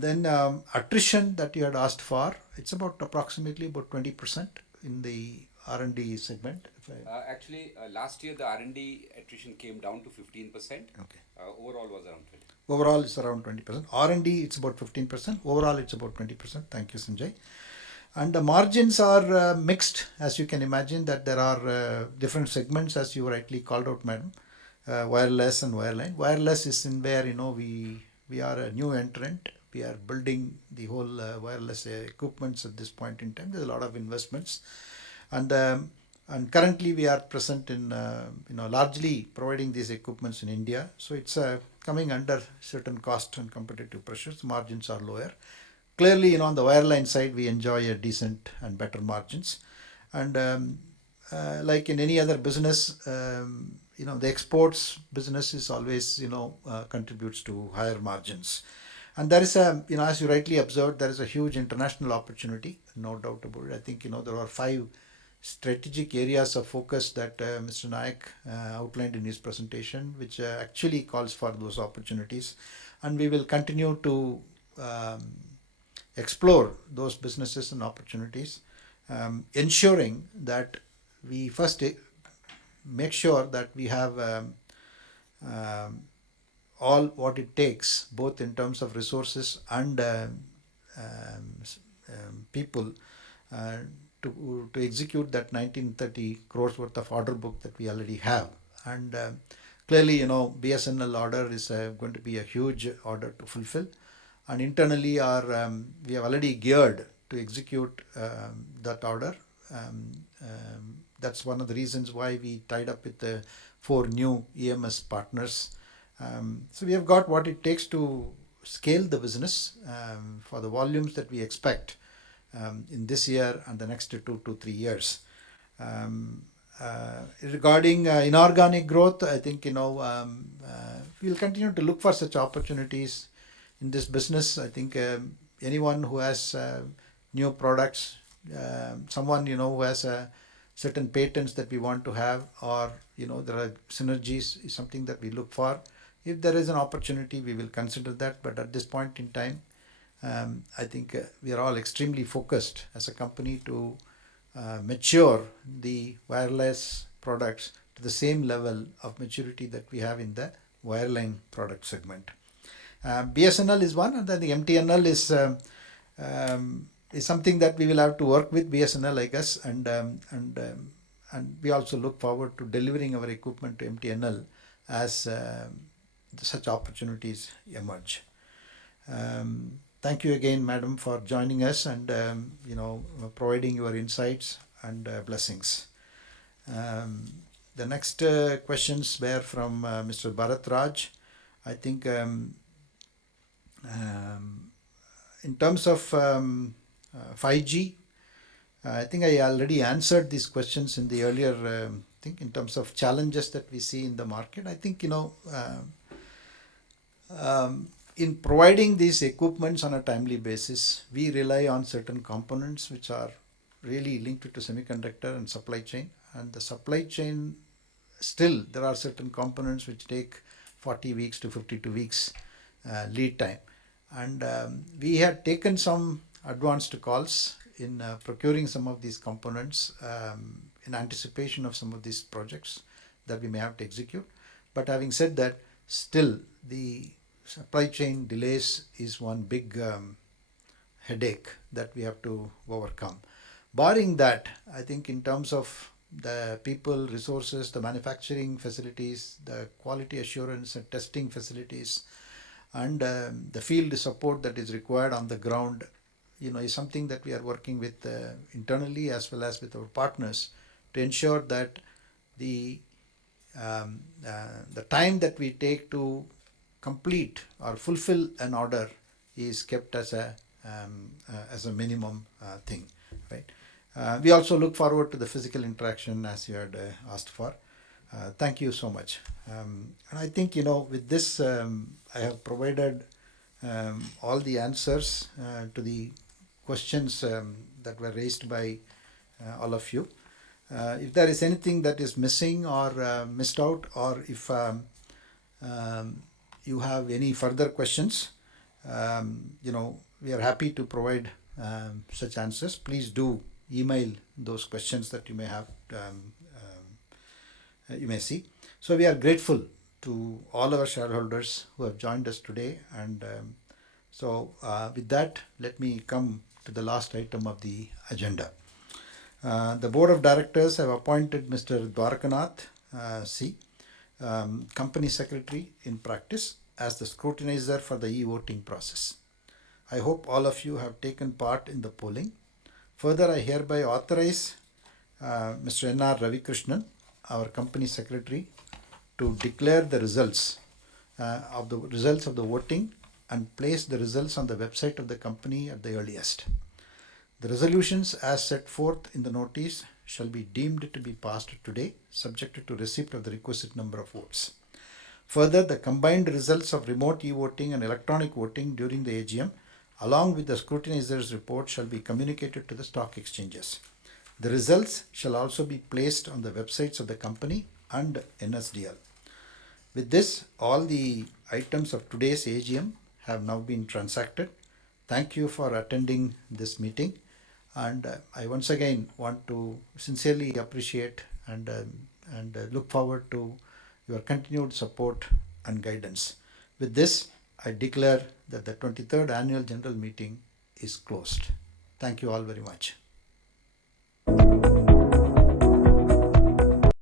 then attrition that you had asked for, it's about approximately about 20% in the R&D segment. Actually, last year the R&D attrition came down to 15%. Okay. Overall was around 20. Overall, it's around 20%. R&D, it's about 15%. Overall, it's about 20%. Thank you, Sanjay. And the margins are mixed, as you can imagine, that there are different segments, as you rightly called out, madam. Wireless and wireline. Wireless is in where, we are a new entrant. We are building the whole wireless equipments at this point in time. There's a lot of investments. And currently we are present in, largely providing these equipments in India. So it's coming under certain cost and competitive pressures. Margins are lower. Clearly, on the wireline side, we enjoy a decent and better margins. And like in any other business, the exports business is always, contributes to higher margins. And there is as you rightly observed, there is a huge international opportunity, no doubt about it. I think, there are 5 strategic areas of focus that Mr. Nayak outlined in his presentation, which actually calls for those opportunities. And we will continue to explore those businesses and opportunities, ensuring that we first make sure that we have all what it takes, both in terms of resources and people, to execute that 1930 crores worth of order book that we already have. And clearly, BSNL order is going to be a huge order to fulfill. And internally, we have already geared to execute that order. That's one of the reasons why we tied up with the 4 new EMS partners. So we have got what it takes to scale the business for the volumes that we expect in this year and the next 2 to 3 years. Regarding inorganic growth, I think, we'll continue to look for such opportunities in this business. I think anyone who has new products, someone, who has certain patents that we want to have, or, there are synergies is something that we look for. If there is an opportunity, we will consider that. But at this point in time, I think we are all extremely focused as a company to mature the wireless products to the same level of maturity that we have in the wireline product segment. BSNL is one, and then the MTNL is something that we will have to work with BSNL, I guess, and we also look forward to delivering our equipment to MTNL as such opportunities emerge. Thank you again, madam, for joining us and providing your insights and blessings. The next questions were from Mr. Bharat Raj. I think in terms of 5G, I think I already answered these questions in the earlier thing in terms of challenges that we see in the market. I think, in providing these equipments on a timely basis, we rely on certain components which are really linked to semiconductor and supply chain. And the supply chain, still, there are certain components which take 40 weeks to 52 weeks lead time. And we had taken some advanced calls in procuring some of these components in anticipation of some of these projects that we may have to execute. But having said that, still the supply chain delays is one big headache that we have to overcome. Barring that, I think in terms of the people, resources, the manufacturing facilities, the quality assurance and testing facilities, and the field support that is required on the ground, is something that we are working with internally as well as with our partners to ensure that the time that we take to complete or fulfill an order is kept as a minimum thing, right? We also look forward to the physical interaction as you had asked for. Thank you so much. And I think, with this, I have provided all the answers to the questions that were raised by all of you. If there is anything that is missing or missed out, or if you have any further questions, we are happy to provide such answers. Please do email those questions that you may have, you may see. So we are grateful to all our shareholders who have joined us today. And with that, let me come to the last item of the agenda. The Board of Directors have appointed Mr. Dwarkanath C., Company Secretary in practice, as the scrutinizer for the e-voting process. I hope all of you have taken part in the polling. Further, I hereby authorize Mr. N.R. Ravikrishnan, our Company Secretary, to declare the results of the voting and place the results on the website of the company at the earliest. The resolutions as set forth in the notice shall be deemed to be passed today, subject to receipt of the requisite number of votes. Further, the combined results of remote e-voting and electronic voting during the AGM, along with the scrutinizer's report, shall be communicated to the stock exchanges. The results shall also be placed on the websites of the company and NSDL. With this, all the items of today's AGM have now been transacted. Thank you for attending this meeting. And I once again want to sincerely appreciate and look forward to your continued support and guidance. With this, I declare that the 23rd Annual General Meeting is closed. Thank you all very much.